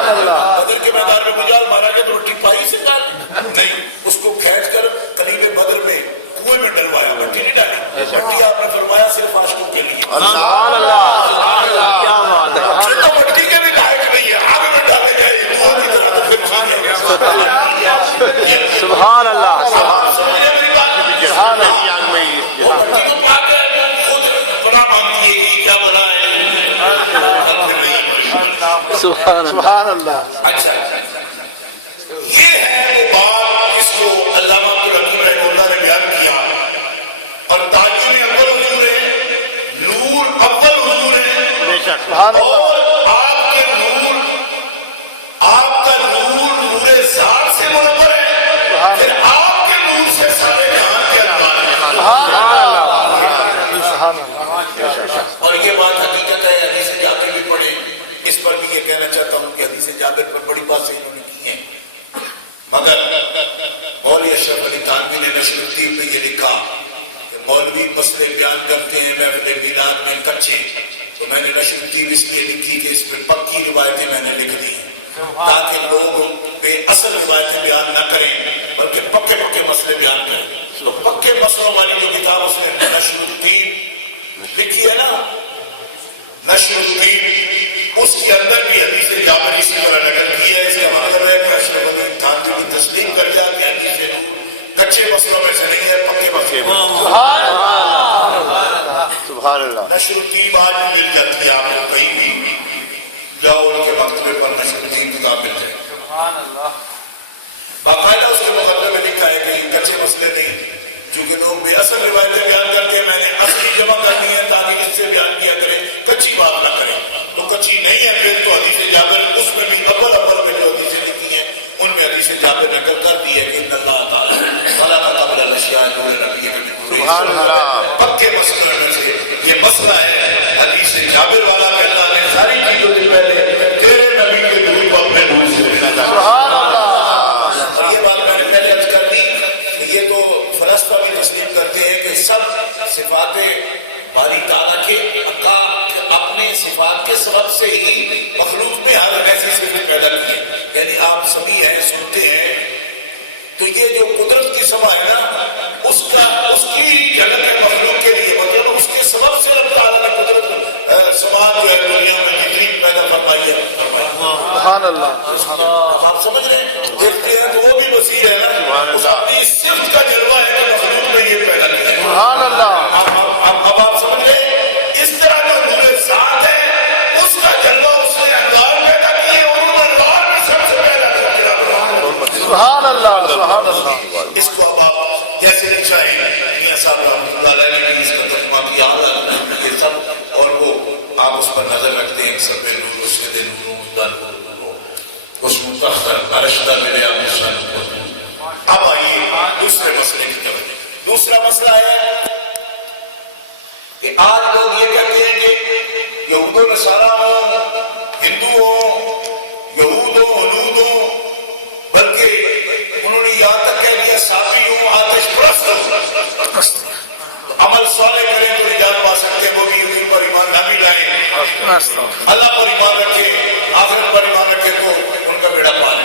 کے میدان میں ابو جہل مارا گیا تو مٹی پائی سرکار نہیں اس کو کھینچ کر قریب بدر میں کنویں میں ڈلوایا مٹی نہیں ڈالی. مٹی آپ نے فرمایا صرف عاشقوں کے لیے. سبحان اللہ سبحان اللہ. کیا بات ہے. تو مٹی کے بھی لائق نہیں ہے آگ میں ڈالے گئے کنویں کی طرح تو پھر سبحان اللہ سبحان سبحان اللہ. اچھا یہ ہے وہ بات جس کو علامہ عبدالحکیم رحمہ اللہ نے بیان کیا اور تعلیم اول حضور ہے نور اول حضور ہے اور آپ کا نور نور ذات سے منور ہے پھر آپ کے نور سے سارے جہان کے انوار ہیں. اور یہ بات حقیقت ہے حدیث جا کے بھی پڑھی یہ کہنا چاہتا ہوں کہ حدیث جابر پر بڑی باتیں انہوں نے کی ہیں، مگر مولوی اشرف علی تھانوی نے نشر الدین میں یہ لکھا کہ مولوی مسئلے بیان کرتے ہیں محفل میلاد میں کچے، تو میں نے نشر الدین اس لیے لکھی کہ اس میں پکی روایتیں میں نے لکھ دی ہیں تاکہ لوگ بے اصل روایتیں بیان نہ کریں بلکہ پکے پکے مسئلے بیان کریں۔ تو پکے مسئلوں والی جو کتاب اس نے نشر الدین لکھی ہے نا، نشر الدین، اس کے اندر بھی حدیث جابر اسی طرح نقل کی ہے۔ اس کا مطلب ہے کہ اشرف علی تھانوی کی تسلیم کر دیا کہ حدیث کچے مسئلوں میں سے نہیں ہے، پکے مسئلے میں۔ سبحان اللہ۔ نشر الدین آج بھی مل جاتی ہے، آپ کو کہیں بھی جاؤ ان کے مکتبے پر نشر الدین کتاب مل جائے۔ باقاعدہ اس کے مقدمے میں لکھا ہے کہ یہ کچے مسئلے نہیں، چونکہ لوگ بے اصل روایتیں بیان کرتے ہیں، میں نے اصلی جمع کرنی ہے تاکہ اس سے بیان کیا کریں، کچی بات نہ کریں۔ تو کچی نہیں ہے پھر تو حدیث جابر اس میں بھی اول میں جو حدیثیں لکھی ہیں ان میں حدیث جابر نقل کر دی ہے کہ ان اللہ تعالیٰ خلق قبل الاشیاء نور نبی سبحان اللہ۔ پکے مسئلے میں سے یہ مسئلہ ہے حدیث جابر والا کہ اللہ نے ساری چیزوں سے پہلے تیرے نبی کے نور کو اپنے نور سے پیدا کیا۔ اور یہ بات میں نے پہلے عرض کر دی کہ یہ تو فلسفہ بھی تسلیم کرتے ہیں کہ سب صفات باری تعالیٰ کے اپنے صفات کے سبب سے ہی مخلوق میں ہر ایسی صفت پیدا کی ہے۔ یعنی آپ سبھی ہیں، سنتے ہیں، تو یہ جو قدرت کی سما ہے نا، اس کی جگہ ہے مخلوق کے لیے، مطلب اس کے سبب سے اللہ تعالیٰ نے قدرت سما جو ہے دنیا میں جتنی پیدا فرمائی ہے۔ سبحان اللہ۔ آپ سمجھ رہے ہیں، دیکھتے ہیں تو وہ بھی وسیع ہے نا، اس اپنی صفت کا جلوہ ہے کہ مخلوق میں یہ پیدا کیا ہے۔ سبحان اللہ۔ اب آپ سمجھ رہے ہیں، اس طرح جو نور ذات ہے اس کا جلوہ اس نے انوار پیدا کیے اور ان انوار میں سب سے پہلا ذکر۔ سبحان اللہ۔ سبحان اللہ۔ اس کو اب آپ جیسے لکھائیں میاں صاحب رحمۃ اللہ علیہ نے بھی اس کا ترجمہ کیا، یہ سب، اور وہ آپ اس پر نظر رکھتے ہیں، سب نور اس کے نور اس متخر ارشدہ ملے آپ نشان۔ اب آئیے دوسرے مسئلے کی طرف۔ دوسرا مسئلہ ہے کہ آج لوگ یہ کہتے ہیں کہ یہود و نصارہ ہوں، ہندو ہوں، یہود ہوں، ہنود ہوں، بلکہ انہوں نے یہاں تک کہہ دیا صافی ہوں، آتش پرست ہوں، عمل صالح کریں تو نجات پا سکتے ہیں، وہ بھی حضور پر ایمان نہ بھی لائیں، اللہ پر ایمان رکھیں، آخرت پر ایمان رکھیں تو ان کا بیڑا پار ہے۔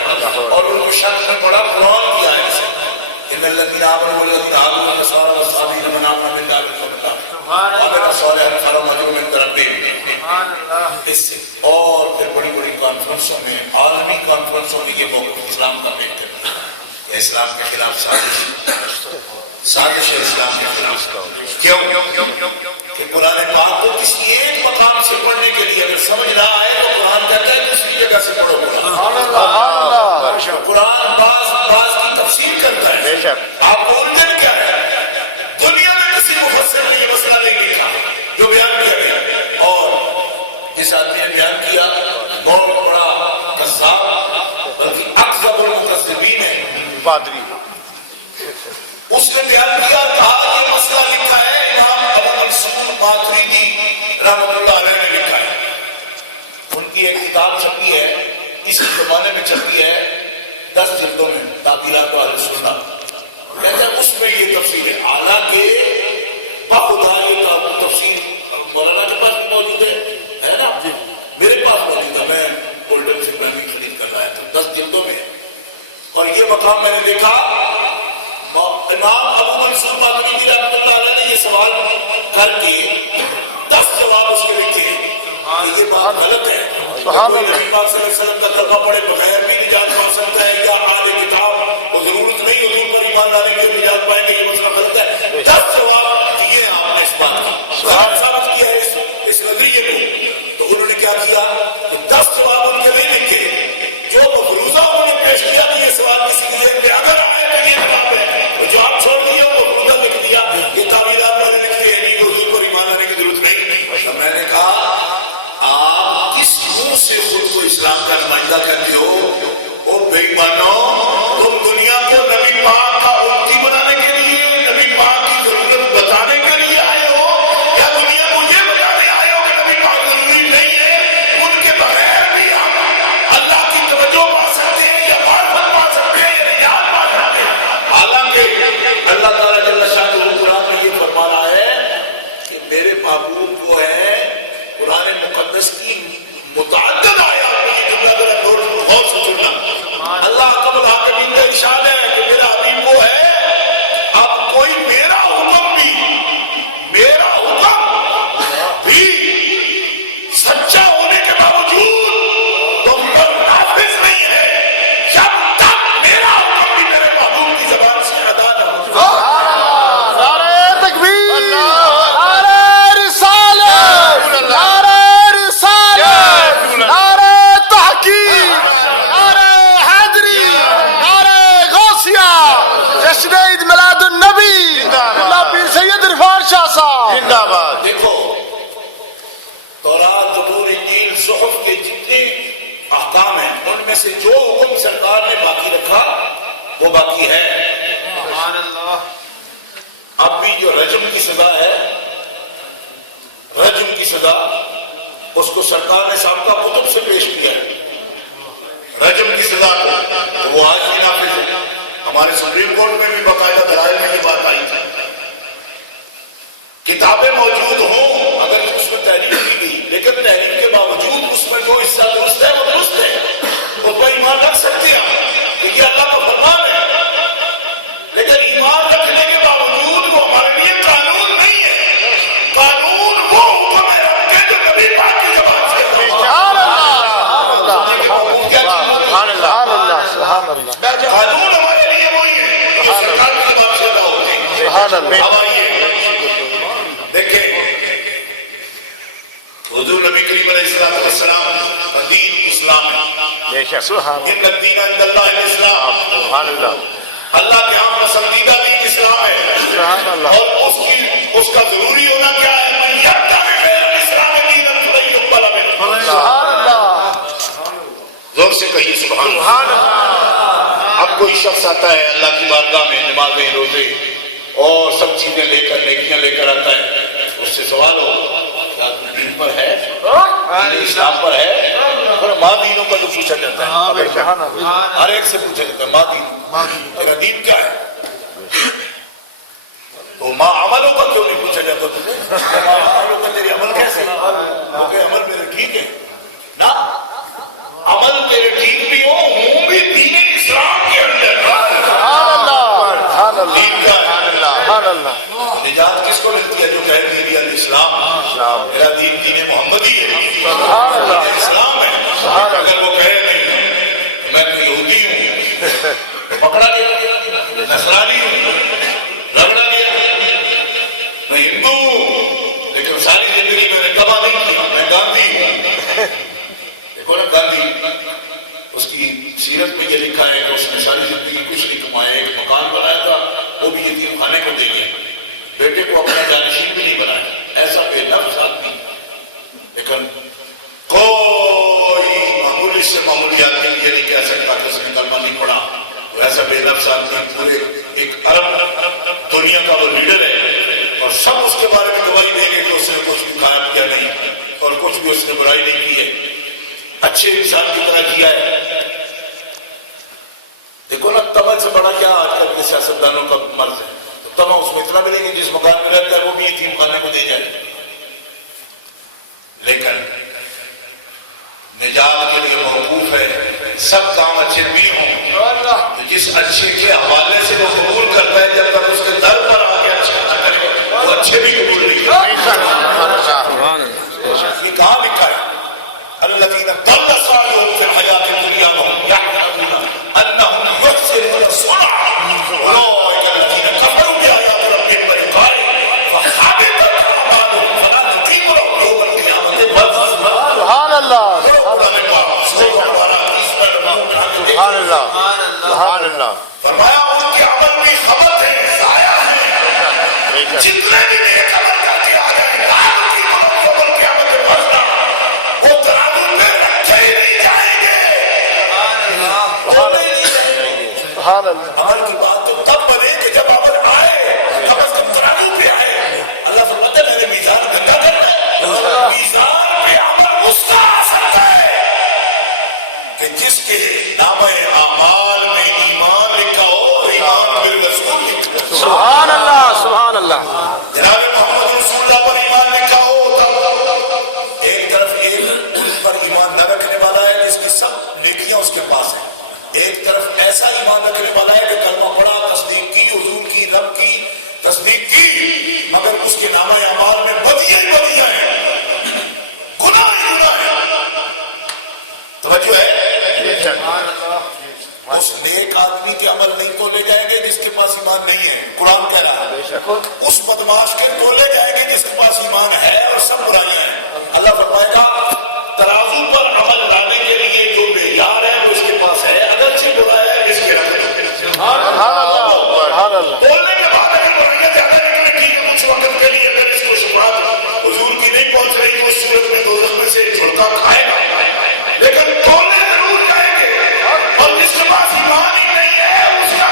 اور ان کو شک میں بڑا قرآن کیا ہے اسے، ان الذین آمنوا والذین هادوا والنصارى والصابئین من آمن باللہ وعمل صالحا فلهم اجر عند ربهم۔ اس سے اور پھر بڑی بڑی کانفرنسوں میں، عالمی کانفرنسوں میں یہ موقف اسلام کا پیش کرنا ہے، اسلام کے خلاف سازش ہے، اسلام کے خلاف۔ کیوں کہ قرآن پاک کو کسی ایک مقام سے پڑھنے کے لیے اگر سمجھ رہا ہے تو قرآن کہتا ہے دوسری جگہ سے پڑھو۔ قرآن بعض کی تفسیر کرتا ہے، آپ کو الجھن کیا ہے؟ دنیا میں کسی مفسر نے یہ مسئلہ نہیں لکھا جو بیان کیا گیا، اور جس آدمی نے بیان کیا بہت بڑا قذاب بلکہ اکذب المکذبین ہے، پادری، اس نے بیان کیا، کہا یہ مسئلہ لکھا ہے امام ابو منصور ماتریدی رحمۃ اللہ علیہ نے لکھا ہے۔ ان کی ایک کتاب چھپی ہے، اسی زمانے میں چھپی ہے، 10 جلدوں میں، تعبیرات اہل سنت، کہتے ہیں اس میں یہ تفسیر ہے۔ حالانکہ بخدا یہ تفسیر مولانا کے پاس موجود ہے نا، میرے پاس موجود ہے، میں گولڈن سے میں خرید کر لایا تھا، 10 جلدوں میں، اور یہ مقام میں نے دیکھا امام ابو منصور ماتریدی رحمۃ اللہ علیہ نے یہ سوال کر کے 10 جواب اس کے لکھے ہیں کہ یہ بات غلط ہے، کوئی نبی پاک صلی اللہ علیہ وسلم کا کلمہ پڑھے بغیر بھی نجات پا سکتا ہے، یا اہل کتاب کو ضرورت نہیں حضور پر ایمان لانے کے لیے نجات پائیں گے، یہ مسئلہ غلط ہے۔ 10 جواب دیے آپ نے اس بات کا، ثابت کیا ہے اس نظریے کو۔ تو انہوں نے کیا کیا کہ 10 جواب ان کے نہیں لکھے، جو مفروضہ انہوں نے پیش کیا کہ یہ سوال کسی لیے کہ اگر آئے تو یہ جواب ہے، جو آپ چھوڑ دیا وہ خدا لکھ دیا، یہ تعبیرات والے لکھتے ہیں نہیں، حضور پر ایمان لانے کی ضرورت نہیں۔ تو میں نے کہا آپ کس منہ سے خود کو اسلام کا نمائندہ کہتے ہو؟ او بے ایمانو، تم دنیا کو نبی پاک کا امتی بنانے کے لیے، نبی پاک کی ضرورت بتانے کے لیے آئے ہو، یا دنیا کو یہ بتانے آئے ہو کہ نبی پاک ضروری نہیں ہے، ان کے بغیر بھی وہ باقی ہے. اب بھی جو رجم کی سزا ہے، رجم کی سزا، اس کو سرکار نے سابقہ کتب سے پیش کیا ہے. رجم کی سزا کو وہ آج بھی نافذ ہے. ہمارے سپریم کورٹ میں بھی باقاعدہ دلائل میں یہ بات آئی تھی. کتابیں موجود ہوں اگر اس میں تحریر کی گئی، لیکن تحریر کے باوجود اس میں جو حصہ درست ہے وہ درست ہے، اس پر ایمان رکھ سکتے ہیں کہ یہ اللہ کا فرمان ہے. لیکن ایمان رکھنے کے باوجود وہ ہمارے لیے قانون نہیں ہے. قانون وہ حکم ہے رب کے جو نبی پاک کی زبان سے قانون ہمارے لیے وہی ہے جو سرکار کی زبان سے ادا ہوتے ہیں. اب آئیے دیکھیں حضور نبی کریم علیہ السلام کا دین اسلام ہے. ان الدین عند اللہ الاسلام، اللہ کے ہاں پسندیدہ دین اسلام ہے. اور اس کا ضروری ہونا کیا ہے؟ من یبتغی غیر الاسلام دینا فلن یقبل منہ. زور سے کہیے سبحان اللہ. اب کوئی شخص آتا ہے اللہ کی بارگاہ میں نمازیں روزے اور سب چیزیں لے کر نیکیاں لے کر آتا ہے. اس سے سوال ہو کیا تم دین پر ہے، دین اسلام پر ہے؟ اور ماں دینوں کا جو پوچھا جاتا ہے، ہر ایک سے پوچھا جاتا ہے ماں دین، تیرا دین کیا ہے؟ تو ماں عملوں کا کیوں نہیں پوچھا جاتا تجھے؟ عملوں کا تیری عمل کیسے؟ کیونکہ عمل میرے ٹھیک ہے نا، عمل تیرے ٹھیک بھی ہوں بھی دین اسلام کے اندر. دین کا نجات کس کو ملتی ہے؟ جو کہے دین الاسلام، میرا دین دین محمدی ہے، اسلام ہے. اگر وہ کہے نہیں میں تو یہودی ہوں، پکڑا گیا، نصرانی ہوں، رگڑا گیا، میں ہندو ہوں، لیکن ساری زندگی میں نے کبا نہیں کیا، میں گاندھی ہوں. دیکھو نا گاندھی، اس کی سیرت میں یہ لکھا ہے کہ اس نے ساری زندگی کچھ نہیں کمایا، ایک مکان بنایا تھا وہ بھی یتیم خانے کو دے گیا، بیٹے کو اپنا جانشین بھی نہیں بنایا. ایسا بے لفظ آدمی، لیکن کوئی معمولی سے معمولی آدمی یہ نہیں کہہ سکتا کہ اس نے کلمہ نہیں پڑھا. تو ایسا بے لفظ آدمی پورے ایک عرب دنیا کا وہ لیڈر ہے، اور سب اس کے بارے میں گواہی دیں گے کہ اس نے کچھ بھی قائم کیا نہیں اور کچھ بھی اس نے برائی نہیں کی ہے، اچھے انسان کی طرح کیا ہے. دیکھو نا تمع سے بڑا کیا آج کل کے سیاستدانوں کا مرض ہے. تو تمع اس میں اتنا بھی نہیں کہ جس مکان میں رہتا ہے وہ بھی یتیم خانے کو دے جائے. لیکن نجات کے لیے موقوف ہے سب کام اچھے بھی ہوں، تو جس اچھے کے حوالے سے وہ قبول کرتا ہے جب تک اس کے در پر آ کے اچھا کرے وہ اچھے بھی قبول نہیں کرتے. یہ کہاں لکھا ہے؟ الذین ضل سعیہم فی الحیاۃ الدنیا وہم یحسبون انہم یحسنون صنعا اولئک الذین کفروا بآیات ربہم بلقائہ فحبطت اعمالہم فلا نقیم لہم یوم القیامۃ وزنا. سبحان اللہ، سبحان اللہ، سبحان اللہ. فرمایا ان کے عمل میں خبر ہے، ضائع ہے. جتنے بھی نیک عمل کر کے آ جائیں لا نقیم لہم یوم القیامۃ وزنا، وہ ترازو میں رکھے ہی نہیں جائیں گے. سبحان اللہ. عمل کی بات تو تب بنے کہ جب عمل آئے، کم از کم ترازو پہ آئے. اللہ فرماتا ہے میں نے میزان گندا کرنا ہے. میزان پہ عمل اس کا آ سکتا ہے کہ جس کے نامہ اعمال میں ایمان لکھا ہو اور ایمان بالرسول لکھا ہو. سبحان اللہ، سبحان اللہ. جناب محمد رسول اللہ پر ایمان لکھا ہو. ایک طرف ایک پر ایمان نہ رکھنے والا ہے جس کی سب نیکیاں اس کے پاس ہیں، ایک طرف ایسا ایمان رکھنے والا ہے کہ کلمہ پڑھا، تصدیق کی، حضور کی، رب کی تصدیق کی، مگر اس کے نامہ اعمال میں بدیاں ہی بدیاں ہیں، گناہ ہی گناہ ہیں. توجہ ہے؟ اس نیک آدمی کے عمل نہیں تولے جائیں گے جس کے پاس ایمان نہیں ہے. قرآن کہہ رہا ہے اس بدماش کے تولے جائیں گے جس کے پاس ایمان ہے اور سب برائیاں ہیں. اللہ فرمائے گا ترازو پر عمل لانے کے لیے جو معیار ہے وہ اس کے پاس ہے، اگرچہ برائی ہے اس کے رکھ. سبحان اللہ، سبحان اللہ. بولنے کے بعد اگر برائیاں زیادہ نکلے ٹھیک ہے، کچھ وقت کے لیے اگر اس کو شبہات حضور کی نہیں پہنچ رہی تو اس صورت میں دوزخ میں سے جھلکا کھائے گا، لیکن تولنے ضرور جائیں گے. اور جس کے پاس ایمان ہی نہیں ہے اس کا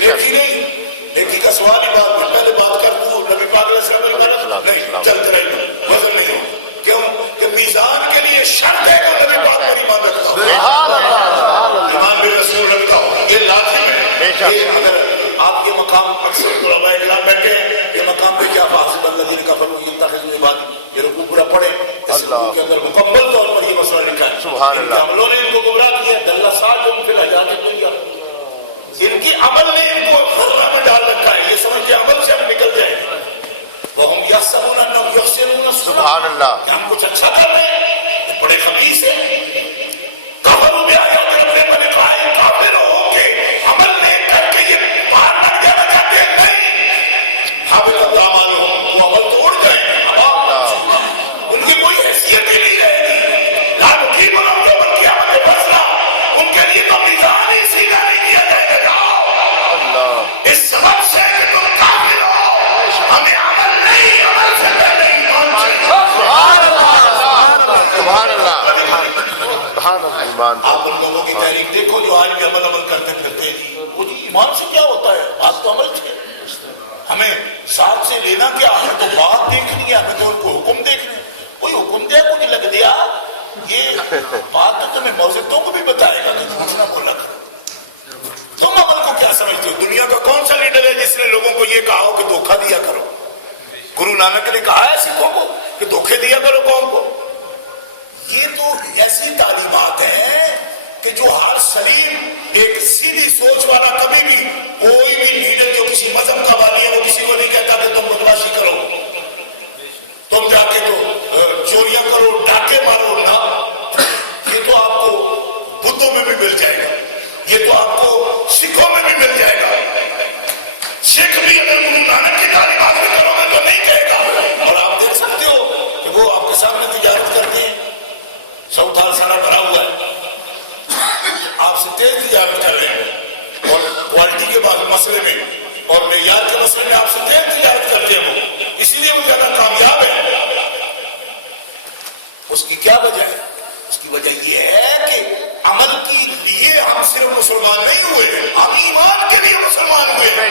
نیکی نہیں، نیکی کا سوال ہی بعد میں، پہلے بات کر دوں نبی پاک علیہ السلام کی عبادت نہیں چلتے رہے وزن نہیں ہو، کیوں کہ میزان کے لیے شرط ہے کہ نبی پاک پر ایمان رکھتا ہو، ایمان بھی رسول رکھتا ہو، یہ لازم ہے۔ یہ اگر آپ یہ مقام اکثر علماء کرام بیٹھے ہیں، یہ مقام پہ کیا فاصل الذین کفروا یتخذون عبادی، یہ رکوع پورا پڑھے، اس رکوع کے اندر مکمل طور پر یہ مسئلہ لکھا ہے، سبحان اللہ، ان کے عملوں نے ان کو گمراہ کیا، دل سعیہم فی الحیاۃ الدنیا، ان کی عمل نے ان کو غرہ میں ڈال رکھا ہے، یہ سمجھتے عمل سے ہم نکل جائیں، وَهُمْ يَحْسَبُونَ أَنَّهُمْ يُحْسِنُونَ صُنْعًا، سبحان اللہ، ہم کچھ اچھا کر رہے ہیں، یہ بڑے خبیث ہیں، کفروا بآیات ربہم ولقائہ، کافر ہو کے عمل نہیں کر کے یہ باہر لگ جانا چاہتے ہیں، نہیں، حبطت اعمالہم، وہ عمل تو اڑ جائیں گے، ان کی کوئی حیثیت ہی نہیں رہے گی، لا نقیم لہم یوم القیامۃ وزنا، ان کے لیے تو میزان ہی سیدھا نہیں کیا جائے گا، اس سبب سے کہ تم کافر ہو، ہمیں عمل نہیں، عمل سے پہلے ایمان چاہیے۔ سبحان اللہ، سبحان اللہ، ایمان، آپ ان لوگوں کی تحریک دیکھو جو آج بھی عمل کرتے پھرتے ہیں، وہ جی ایمان سے کیا ہوتا ہے، بات تو عمل سے، ہمیں ساتھ سے لینا کیا، ہمیں تو بات دیکھنی ہے، ہمیں تو ان کو حکم دیکھنے، کوئی حکم دیا کچھ لگ دیا، یہ بات تو تمہیں موزدوں کو بھی بتائے گا کہ کچھ نہ بولا کرو، تم عمل کو کیا سمجھتے ہو؟ دنیا کا کون سا لیڈر ہے جس نے لوگوں کو یہ کہا ہو کہ دھوکہ دیا کرو؟ گرو نانک نے کہا ہے سکھوں کو کہ دھوکے دیا کرو قوم کو؟ یہ تو ایسی تعلیمات ہیں کہ جو ہر سلیم ایک سیدھی سوچ والا کبھی بھی کوئی بھی لیڈر جو کسی مذہب کا والی ہے وہ کسی کو نہیں کہتا کہ تم بدماشی کرو، تم جا کے تو چوریاں کرو، ڈاکے مارو، نہ، یہ تو آپ کو بدھوں میں بھی مل جائے گا، یہ تو آپ کو سکھوں میں بھی مل جائے گا، سکھ بھی اگر گرو نانک کی تعلیمات میں کرو گے تو نہیں کہے گا، اور آپ دیکھ سکتے ہو کہ وہ آپ کے سامنے تجارت کرتے ہیں، سوتھال سارا بھرا ہوا ہے، آپ سے تیز تجارت کر رہے ہیں، اور کوالٹی کے بعد مسئلے میں اور معیار کے مسئلے میں آپ سے تیز تجارت کرتے ہیں، وہ اسی لیے وہ زیادہ کامیاب ہے۔ اس کی کیا وجہ ہے؟ اس کی وجہ یہ ہے کہ عمل کے لیے ہم صرف مسلمان نہیں ہوئے، ہم ایمان کے لیے مسلمان ہوئے، نبی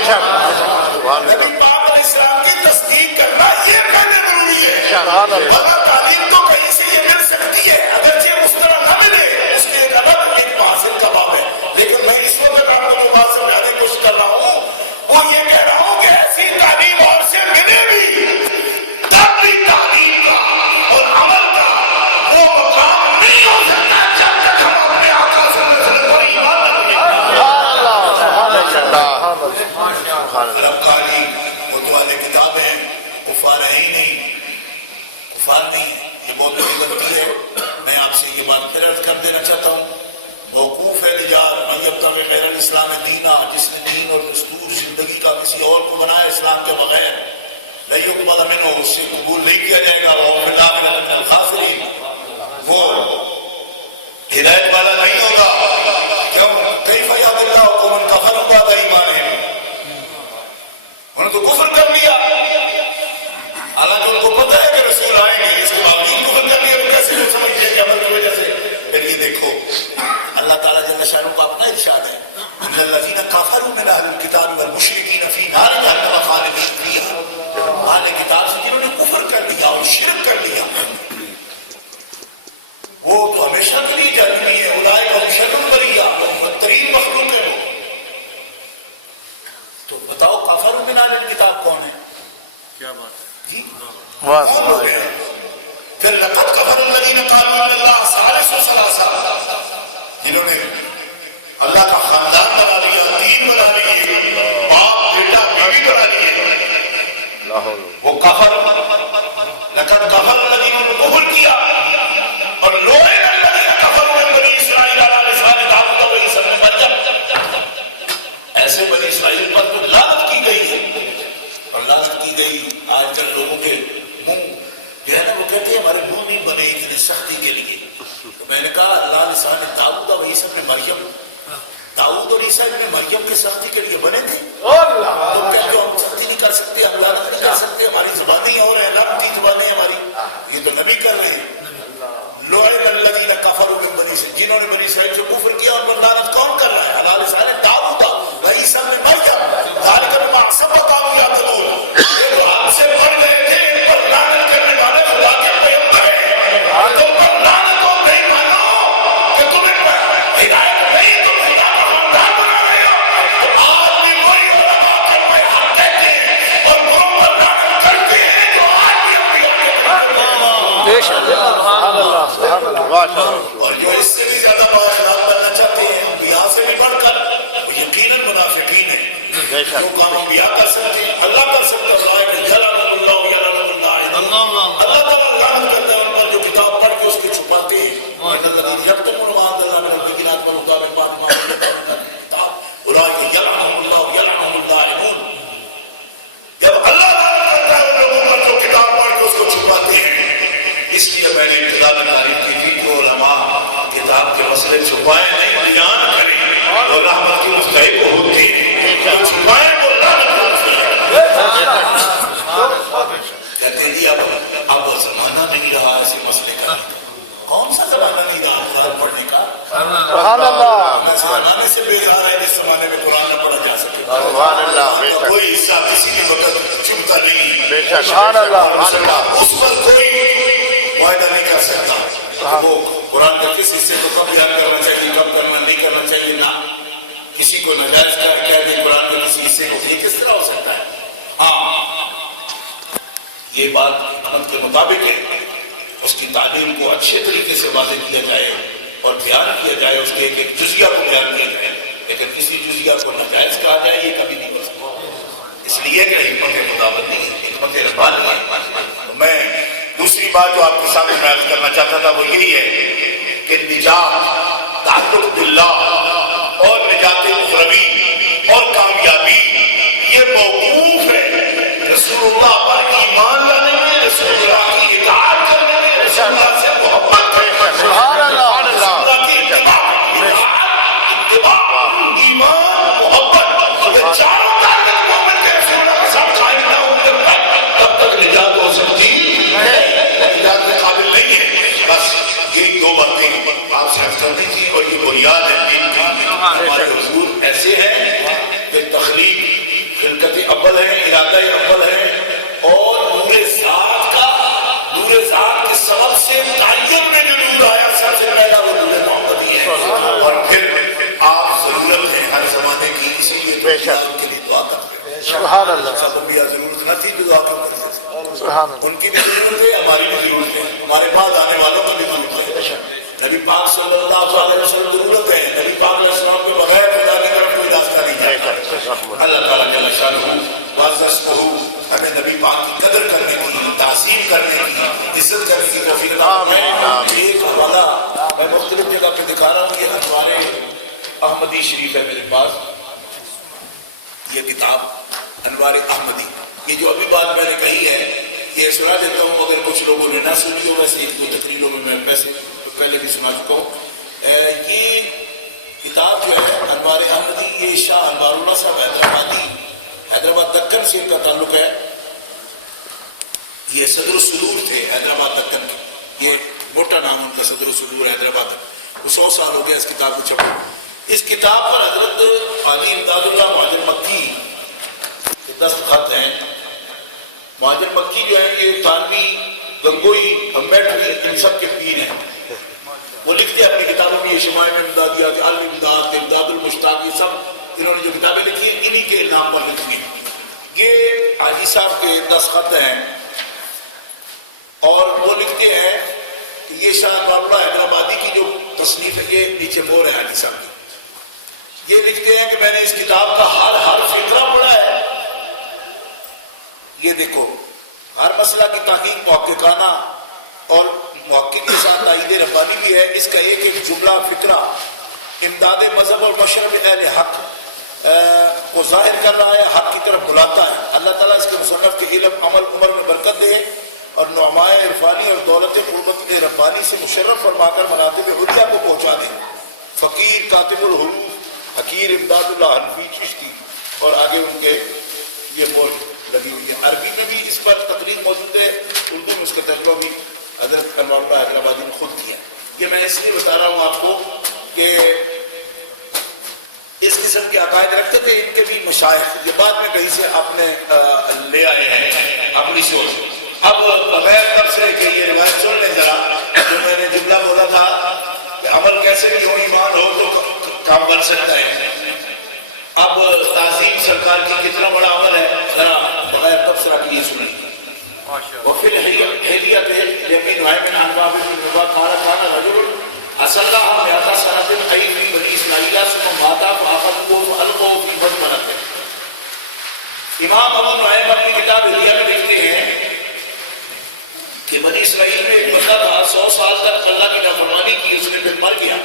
پاک علیہ السلام کی تصدیق کرنا یہ پہلے ضروری ہے، ورنہ تعلیم تو کہیں سے یہ مل سکتی ہے، اگرچہ اس طرح نہ ملے، اس کے ایک الگ ایک محاصل کا باب ہے، لیکن میں اس وقت آپ کو جو بات سمجھانے کی کوشش کر رہا ہوں وہ یہ کہہ رہا ہوں کہ ایسی تعلیم اور سے ملے بھی تب بھی تعلیم کا اور عمل کا وہ مقام نہیں ہو سکتا جب تک ہم اپنے آقا صلی اللہ علیہ وسلم پر ایمان نہ لائیں۔ ربکاری متوالے کتابیں کفار ہے ہی نہیں، کفار نہیں، یہ بہت بڑی غلطی ہے، میں آپ سے یہ بات پھر عرض کر دینا چاہتا ہوں، موقوف ہے لجار من یبتغی غیر الاسلام دینا، جس نے دین اور دستور زندگی کا کسی اور کو بنایا اسلام کے بغیر، لن یقبل منہ، اس سے قبول نہیں کیا جائے گا، وہو فی الآخرۃ من الخاسرین، وہ ہدایت والا نہیں ہوگا، کیوں؟ کیف یہد اللہ قوما کفروا بعد ایمانہم، انہوں نے تو کفر کر لیا، حالانکہ ان کو پتہ ہے کہ رسول آئیں گے، اس کے باوجود کفر کر لیا، تو کیسے وہ سمجھتے ہیں کہ عمل کی وجہ سے؟ پھر یہ دیکھو اللہ تعالیٰ جل شانہ کا اپنا ارشاد ہے، ان الذین کفروا من اہل الکتاب والمشرکین فی نار جہنم خالدین فیہا، اہل کتاب سے جنہوں نے کفر کر لیا اور شرک کر لیا وہ تو ہمیشہ کے لیے جہنمی ہے، اولئک هم شر البریہ، بدترین مخلوق ہے وہ۔ تو بتاؤ کافر من اہل الکتاب کون ہے؟ کیا بات ہے جی کون ہو گیا؟ پھر لقد کفر الذین قالوا ان اللہ ثالث ثلاثہ، جنہوں نے اللہ کا خاندان بنا لیا، دین بنا لیے، باپ بیٹا بیوی بنا لیے، وہ کفر، لقد کفر الذین نے کفر کیا، اور لوگ الذین کفروا من بنی اسرائیل علی لسان داؤد و عیسی ابن مریم، ایسے بنی اسرائیل پر تو لعنت کی گئی ہے، اور لعنت کی گئی آج کل لوگوں کے منہ جو ہے نا وہ کہتے ہیں ہمارے منہ نہیں بنے اتنی سختی کے لیے، تو میں نے کہا اللہ لسان داؤد و عیسی ابن مریم، داؤد اور عیسی ابن مریم کے سختی کے لیے بنے تھے، تو کہتے ہم سختی نہیں کر سکتے، ہم لعنت نہیں کر سکتے، ہماری زبانیں اور ہیں، لعنتی زبانیں ہماری، یہ تو نبی کر رہے ہیں۔ لعن الذین کفروا من بنی اسرائیل، جنہوں نے بنی اسرائیل سے کفر کیا، اور لعنت کون کر رہا ہے؟ اللہ لسان داؤد و عیسی ابن مریم، ماشاء اللہ اور جو اس سے بھی زیادہ بااخلاق بننا چاہتے ہیں انبیاء سے بھی بڑھ کر، وہ یقیناً منافقین ہیں. بے شک. جو کام انبیاء کر سکتے ہیں اللہ کر سکتا ہے. اللہ تعالیٰ لعنت کرتا ہے ان پر جو کتاب پڑھ کے اس کو چھپاتے ہیں. جب تم انوان اللہ میں لیکنات پر مطابق بات جب اللہ لعنت کرتا ہے ان لوگوں پر جو کتاب پڑھ کے اس کو چھپاتے ہیں. اس لیے میں نے ابتدا میں تعریف کی تھی کہ علماء کتاب کے مسئلے چھپائیں نہیں، بیان کریں. اور رحمت کی مستحق ہوتی ہے جو چھپائیں وہ لعنت کرتے ہیں. کہتے جی اب وہ زمانہ نہیں رہا ایسے مسئلے کا. کون سا زمانہ نہیں رہا قرآن پڑھنے کا؟ سبحان اللہ زمانے سے بیزار ہے جس زمانے میں قرآن نہ پڑھا جا سکے. سبحان اللہ بے شک کوئی حصہ کسی کے وقت چھپتا نہیں. بے شک. سبحان اللہ سبحان اللہ. اس پر کوئی وعدہ نہیں کر سکتا وہ قرآن کے کس حصے کو کب بیان کرنا چاہیے کب کرنا نہیں کرنا چاہیے. نہ کسی کو ناجائز کہہ دے قرآن کے کسی حصے کو. یہ کس طرح ہو سکتا ہے؟ ہاں یہ بات عمل کے مطابق ہے. اس کی تعلیم کو اچھے طریقے سے واضح کیا جائے اور بیان کیا جائے، اس کے ایک جزیہ کو بیان کیا جائے. لیکن کسی جزیہ کو ناجائز کہا جائے یہ کبھی نہیں ہو سکتا. اس لیے کہ حکمت مطابق نہیں، حکمت ربانی ہے. تو میں دوسری بات جو آپ کے سامنے میں عرض کرنا چاہتا تھا وہ یہی ہے کہ نجات تعلق باللہ اور نجات اخروی اور کامیابی یہ موقوف ہے رسول اللہ پر ایمان لانے میں، رسول اللہ کی اطاعت کرنے میں، رسول اللہ سے محبت کرنے میں. سبحان اللہ رسول اللہ کی اتباع ایمان محبت یہ چاروں تعلق مومن کے رسول اللہ کے ساتھ قائم نہ ہوں تب تک نجات ہو سکتی نجات کے قابل نہیں ہے. بس یہ دو باتیں آپ سے عرض کرنی تھی اور یہ بنیاد ہے دین کی. ہمارے حضور ایسے ہیں کہ تخلیق خلقت اول ہے، ارادہ اول ہے، اور نور ذات کا نور ذات کے سبب سے تعین میں جو نور آیا سب سے پہلا وہ نور محمدی ہے. اور پھر آپ ضرورت ہے ہر زمانے کی، اسی لیے بے شک. ان کے لیے دعا کرتے ہیں. سبحان اللہ سب انبیاء ضرورت نہ تھی جو دعا کرتے تھے. سبحان اللہ. ان کی بھی ضرورت ہے، ہماری بھی ضرورت ہے، ہمارے بعد آنے والوں کا بھی ضرورت ہے. نبی پاک صلی اللہ علیہ وسلم ضرورت ہے. نبی پاک علیہ السلام کے بغیر خدا کی طرف کوئی راستہ نہیں جاتا. اللہ تعالیٰ جل شانہ وعزتہ ہمیں نبی پاک کی قدر کرنے کی، تعظیم کرنے کی، عزت کرنے کی توفیق عطا فرمائے. ایک حوالہ میں مختلف جگہ پہ دکھا رہا ہوں. یہ ہمارے احمدی شریف ہے میرے پاس، یہ کتاب انوار احمدی. یہ جو ابھی بات میں نے کہی ہے یہ سنا دیتا ہوں، اگر کچھ لوگوں نے نہ سنی ہو. ویسے ایک دو تقریروں میں ویسے پہلے بھی سنا چکا ہوں. یہ کتاب جو ہے انوار احمدی، یہ شاہ انوار اللہ صاحب حیدرآبادی، حیدرآباد دکن سے ان کا تعلق ہے. یہ صدر الصدور تھے حیدرآباد دکن کے. یہ موٹا نام ان کا صدر الصدور حیدرآباد. وہ 100 سال ہو گیا اس کتاب کو چھپے. اس کتاب پر حضرت قاضی امداد اللہ مہاجر مکی کے دستخط ہیں. مہاجر مکی جو ہے یہ تانوی، گنگوئی، امبیڈکری ان سب کے پیر ہیں. وہ لکھتے ہیں اپنی کتابوں میں، یہ شمائم امدادیات، الامداد، امداد المشتاق، یہ سب انہوں نے جو کتابیں لکھی ہیں انہی کے نام پر لکھی ہیں. یہ حاجی صاحب کے دستخط ہیں اور وہ لکھتے ہیں کہ یہ شاہ انوار اللہ حیدرآبادی کی جو تصنیف ہے، یہ نیچے مور ہے حاجی صاحب کی. یہ لکھتے ہیں کہ میں نے اس کتاب کا ہر فقرہ پڑھا ہے. یہ دیکھو ہر مسئلہ کی تحقیق محققانہ اور محقق کے ساتھ تائید ربانی بھی ہے. اس کا ایک ایک جملہ فکرہ امداد مذہب اور مشرب اہل حق کو ظاہر کر رہا ہے، حق کی طرف بلاتا ہے. اللہ تعالیٰ اس کے مصنف کے علم، عمل، عمر میں برکت دے اور نعمائے عرفانی اور دولت قربت ربانی سے مشرف فرما کر مناطب علیہ کو پہنچا دے. فقیر کاتب الحروف حقیر امداد اللہ حنفی چشتی، اور آگے ان کے یہ مور لگی ہوئی ہے. عربی میں بھی اس پر تقریر موجود ہے، اردو میں اس کا ترجمہ بھی حضرت انوار اللہ حیدرآبادی نے خود کیا. یہ میں اس لیے بتا رہا ہوں آپ کو کہ اس قسم کے عقائد رکھتے تھے ان کے بھی مشائخ. یہ بعد میں کہیں سے آپ نے لے آئے ہیں اپنی سوچ. اب بغیر تبصرے کے یہ روایت سن لیں ذرا، جو میں نے جملہ بولا تھا کہ عمل کیسے بھی ہو، ایمان ہو تو کام بن سکتا ہے. اب تعظیم سرکار کی کتنا بڑا عمل ہے، ذرا بغیر تبصرہ کی یہ سنیں. وفي الحلية يمين ويمن عن باب الرباط قال كان رجل اصلہ ہم یاتا سنتن خیفی بنی اسرائیلہ سم ماتا فاقت کو فالقو فی بطمنت. امام ابو نعیم اپنی کتاب ہدیہ میں لکھتے ہیں کہ بنی اسرائیل میں ایک بندہ تھا 100 سال تک اللہ کی نافرمانی کی، اس نے پھر مر گیا.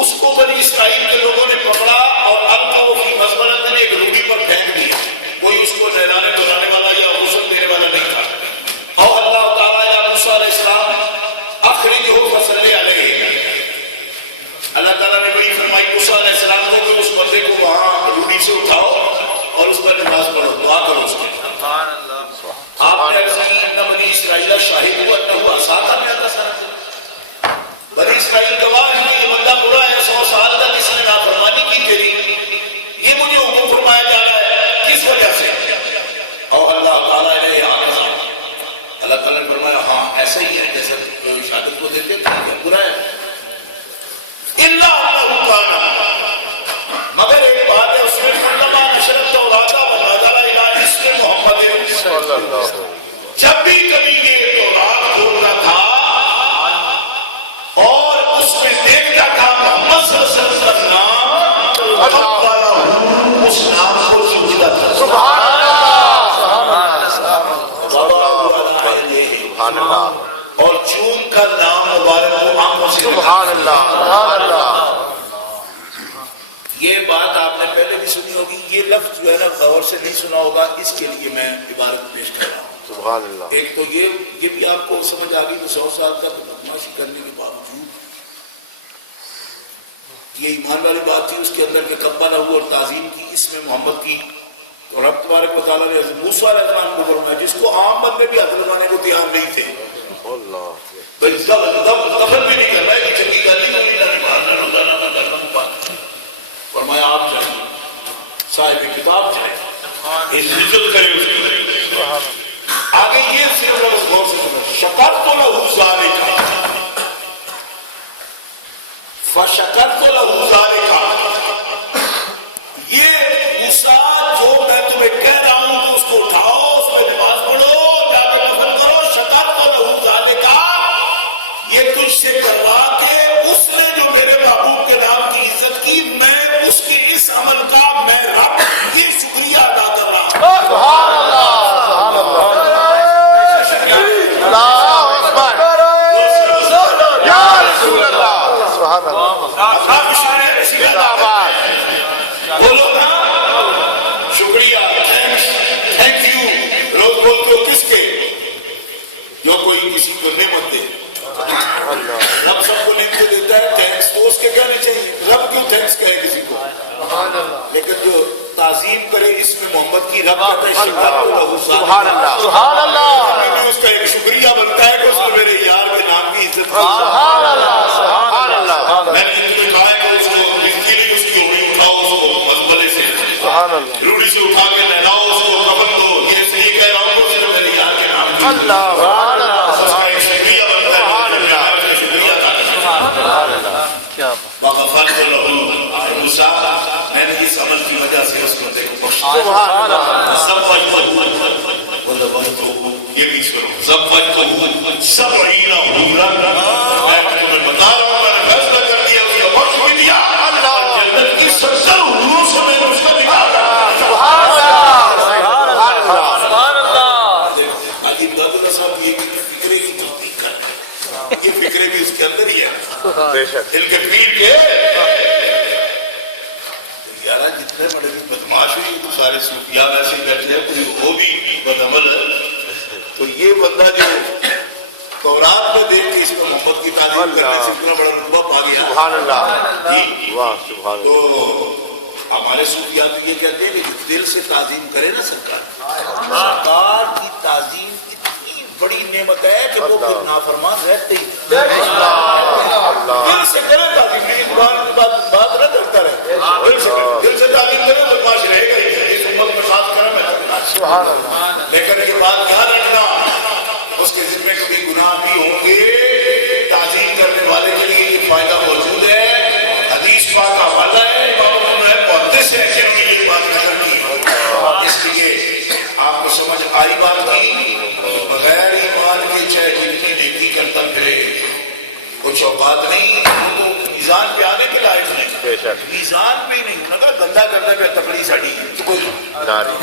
اس کو بنی اسرائیل کے لوگوں نے پکڑا اور القوا فی مزبلۃ نے ایک روڑی پر پھینک دیا. کوئی اس کو نہلانے دھلانے والا یا غسل دینے والا نہیں تھا. اور اللہ تعالیٰ یا موسیٰ علیہ السلام اخرجہ فصلی علیہ، اللہ تعالیٰ نے وہی فرمائی موسیٰ علیہ السلام کو کہ اس بندے کو وہاں روڑی سے اٹھاؤ اور اس پر نماز پڑھو، دعا کرو اس کے. آپ نے عرض کی ان بنی اسرائیل شاہد ہوا انہ اساطا میں آتا سارا. بنی اسرائیل گواہ ہے یہ بندہ برا ہے، 100 سال تک اس نے نافرمانی کی تیری، یہ مجھے حکم فرمایا جا رہا ہے کس وجہ سے؟ اور اللہ تعالیٰ نے اللہ تعالیٰ نے فرمایا ہاں ایسا ہی ہے جیسے شہادت کو دیتے تھے، برا ہے. الا انہ کان، مگر ایک بات ہے اس میں کلما نشرت توراتا ونزل الی اسم محمد، جب بھی کبھی یہ تورات کھولتا تھا اور اس میں دیکھتا تھا محمد صلی اللہ علیہ وسلم کا نام، اس نام کو سجدہ تھا. سبحان اللہ، سبحان اللہ. اور چون کا نام مبارک کو آنکھوں سے سبحان اللہ، سبحان اللہ. یہ بات آپ نے پہلے بھی سنی ہوگی، یہ لفظ جو ہے نا غور سے نہیں سنا ہوگا، اس کے لیے میں عبارت پیش کر رہا ہوں. سبحان اللہ. ایک تو یہ بھی آپ کو سمجھ آ گئی کہ 100 سال تک بدماشی کرنے کے باوجود یہ ایمان والی بات تھی اس کے اندر کہ کعبہ نہ ہوا اور تعظیم کی اس میں محمد کی. تو رب تبارک و تعالیٰ نے حضرت موسیٰ علیہ السلام کو فرمایا جس کو عام بندے بھی ہاتھ لگانے کو تیار نہیں تھے، اللہ دفن بھی نہیں کرنا ہے کہ چنگی گالی کو نہیں لانے باہر نہ روزانہ نہ کرنا مبارک. فرمایا آپ جائیں صاحب کتاب جائیں عزت کرے اس کی. آگے یہ صرف لفظ غور سے سمجھ، شکرت لہ ذالک فشکرت لہ ذالک، یہ موسیٰ جو میں تمہیں کہہ رہا ہوں اس کو اٹھاؤ، اس پہ نماز پڑھو، جا کے دفن کرو، شکرت لہ ذالک، یہ تجھ سے کروا کے اس نے جو میرے محبوب کے نام کی عزت کی، میں اس کے اس عمل کا میں رب یہ شکریہ ادا کر رہا ہوں. سبحان اللہ، سبحان اللہ. اللہ اکبر، یا رسول اللہ، سبحان اللہ. بولو نا شکریہ، تھینک یو. لوگ بولتے ہو کس کے؟ جو کوئی کسی کو نعمت دے. رب سب کو نعمت دیتا ہے، تھینکس تو اس کے کہنے چاہیے. رب کیوں تھینکس کہے کسی کو؟ لیکن جو تعظیم کرے اس میں محمد کی، رب کہتا ہے سبحان اللہ، سبحان اللہ. اس کا ایک شکریہ بنتا ہے کہ اس نے میرے یار کے نام کی عزت کی. سبحان اللہ، سبحان اللہ. میں نے تمہیں کہا ہے کہ اس کو اس کی روڑی اٹھاؤ، اس کو مزبلے سے سبحان اللہ. روڑی سے اٹھا کے نہلاؤ، اس کو کفن دو. یہ اس لیے کہہ رہا ہوں کہ اس نے میرے یار کے نام کی اللہ، سبحان اللہ، اس کا ایک شکریہ بنتا ہے. شکریہ ادا کیا وغفرت لہ موسیٰ، میں نے اس عمل کی وجہ سے اس کو دیکھو بخشا. سبحان اللہ. یہ بھی سنو، زوجتہ سبعین حورا، میں تمہیں بتا رہا ہوں میں نے فیصلہ کر دیا، اس کا بخش بھی دیا. جنت کی 70 حوروں سے میں نے اس کا نکاح کیا. سبحان اللہ، سبحان اللہ، سبحان اللہ. عجیب دادر صاحب یہ فکرے کی تصدیق کر، یہ فکرے بھی اس کے اندر ہی ہے. بے شک. دل کے پیر کے یارہ جتنے بڑے بھی بدماش ہوئی تو سارے صوفیاء ویسے بیٹھے ہیں، کوئی وہ بھی بدعمل ہے. تو یہ بندہ جو تورات میں دیکھ کے اس میں محمد کی تعلیم کرنے سے اتنا بڑا رتبہ پا گیا. سبحان اللہ. جی واہ سبحان تو اللہ. ہمارے صوفیاء تو یہ کہتے ہیں کہ دل سے تعظیم کرے نا سرکار کی تعظیم اتنی بڑی نعمت ہے کہ وہ پھر نافرمان رہتے ہی. دل سے کرے تعظیم، لیکن بات نہ کرتا رہے. دل سے تعلیم کرے بدماش رہے گا ہی، اس امت میں خاص کرم ہے. سبحان اللہ. لیکن یہ بات یاد رکھنا، اس کے ذمہ کبھی گناہ بھی ہوں گے، تعظیم کرنے والے کے لیے یہ فائدہ موجود ہے. حدیث پاک کا حوالہ ہے، امام نے محدث ہے کہ انہوں نے یہ بات نقل کی. اس لیے آپ کو سمجھ آئی بات کی، بغیر ایمان کے چاہے جتنی نیکی کرتا پھرے کچھ اوقات نہیں، وہ تو میزان پہ آنے کے لائق نہیں، بے شک میزان پہ ہی نہیں ہونا کا گندا کرنے پہ تکڑی ساڑی تو کوئی ناری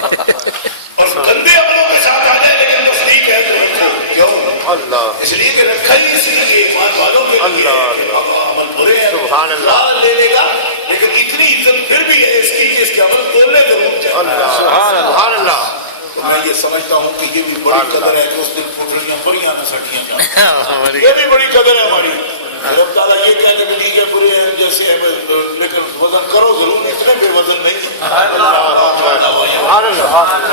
اور گندے عملوں کے ساتھ آ جائے لیکن تصدیق ہے تو رکھو، کیوں؟ اللہ اس لیے کہ رکھا ہی اس لیے ایمان والوں کے لیے اللہ اب عمل برے ہیں سبحان اللہ لے لے گا، لیکن اتنی عزت پھر بھی ہے اس کی کہ اس کے عمل تولنے ضرور چاہیے۔ اللہ سبحان اللہ تو میں یہ سمجھتا ہوں کہ یہ بھی بڑی قدر ہے کہ اس دن پھوٹڑیاں بڑیاں نہ سٹیاں جائیں، یہ بھی بڑی قدر ہے ہماری۔ رب تعالیٰ یہ کہتے کہ ٹھیک ہے برے ہیں جیسے ہیں لیکن وزن کرو ضرور، اتنے بے وزن نہیں۔ اللہ سبحان اللہ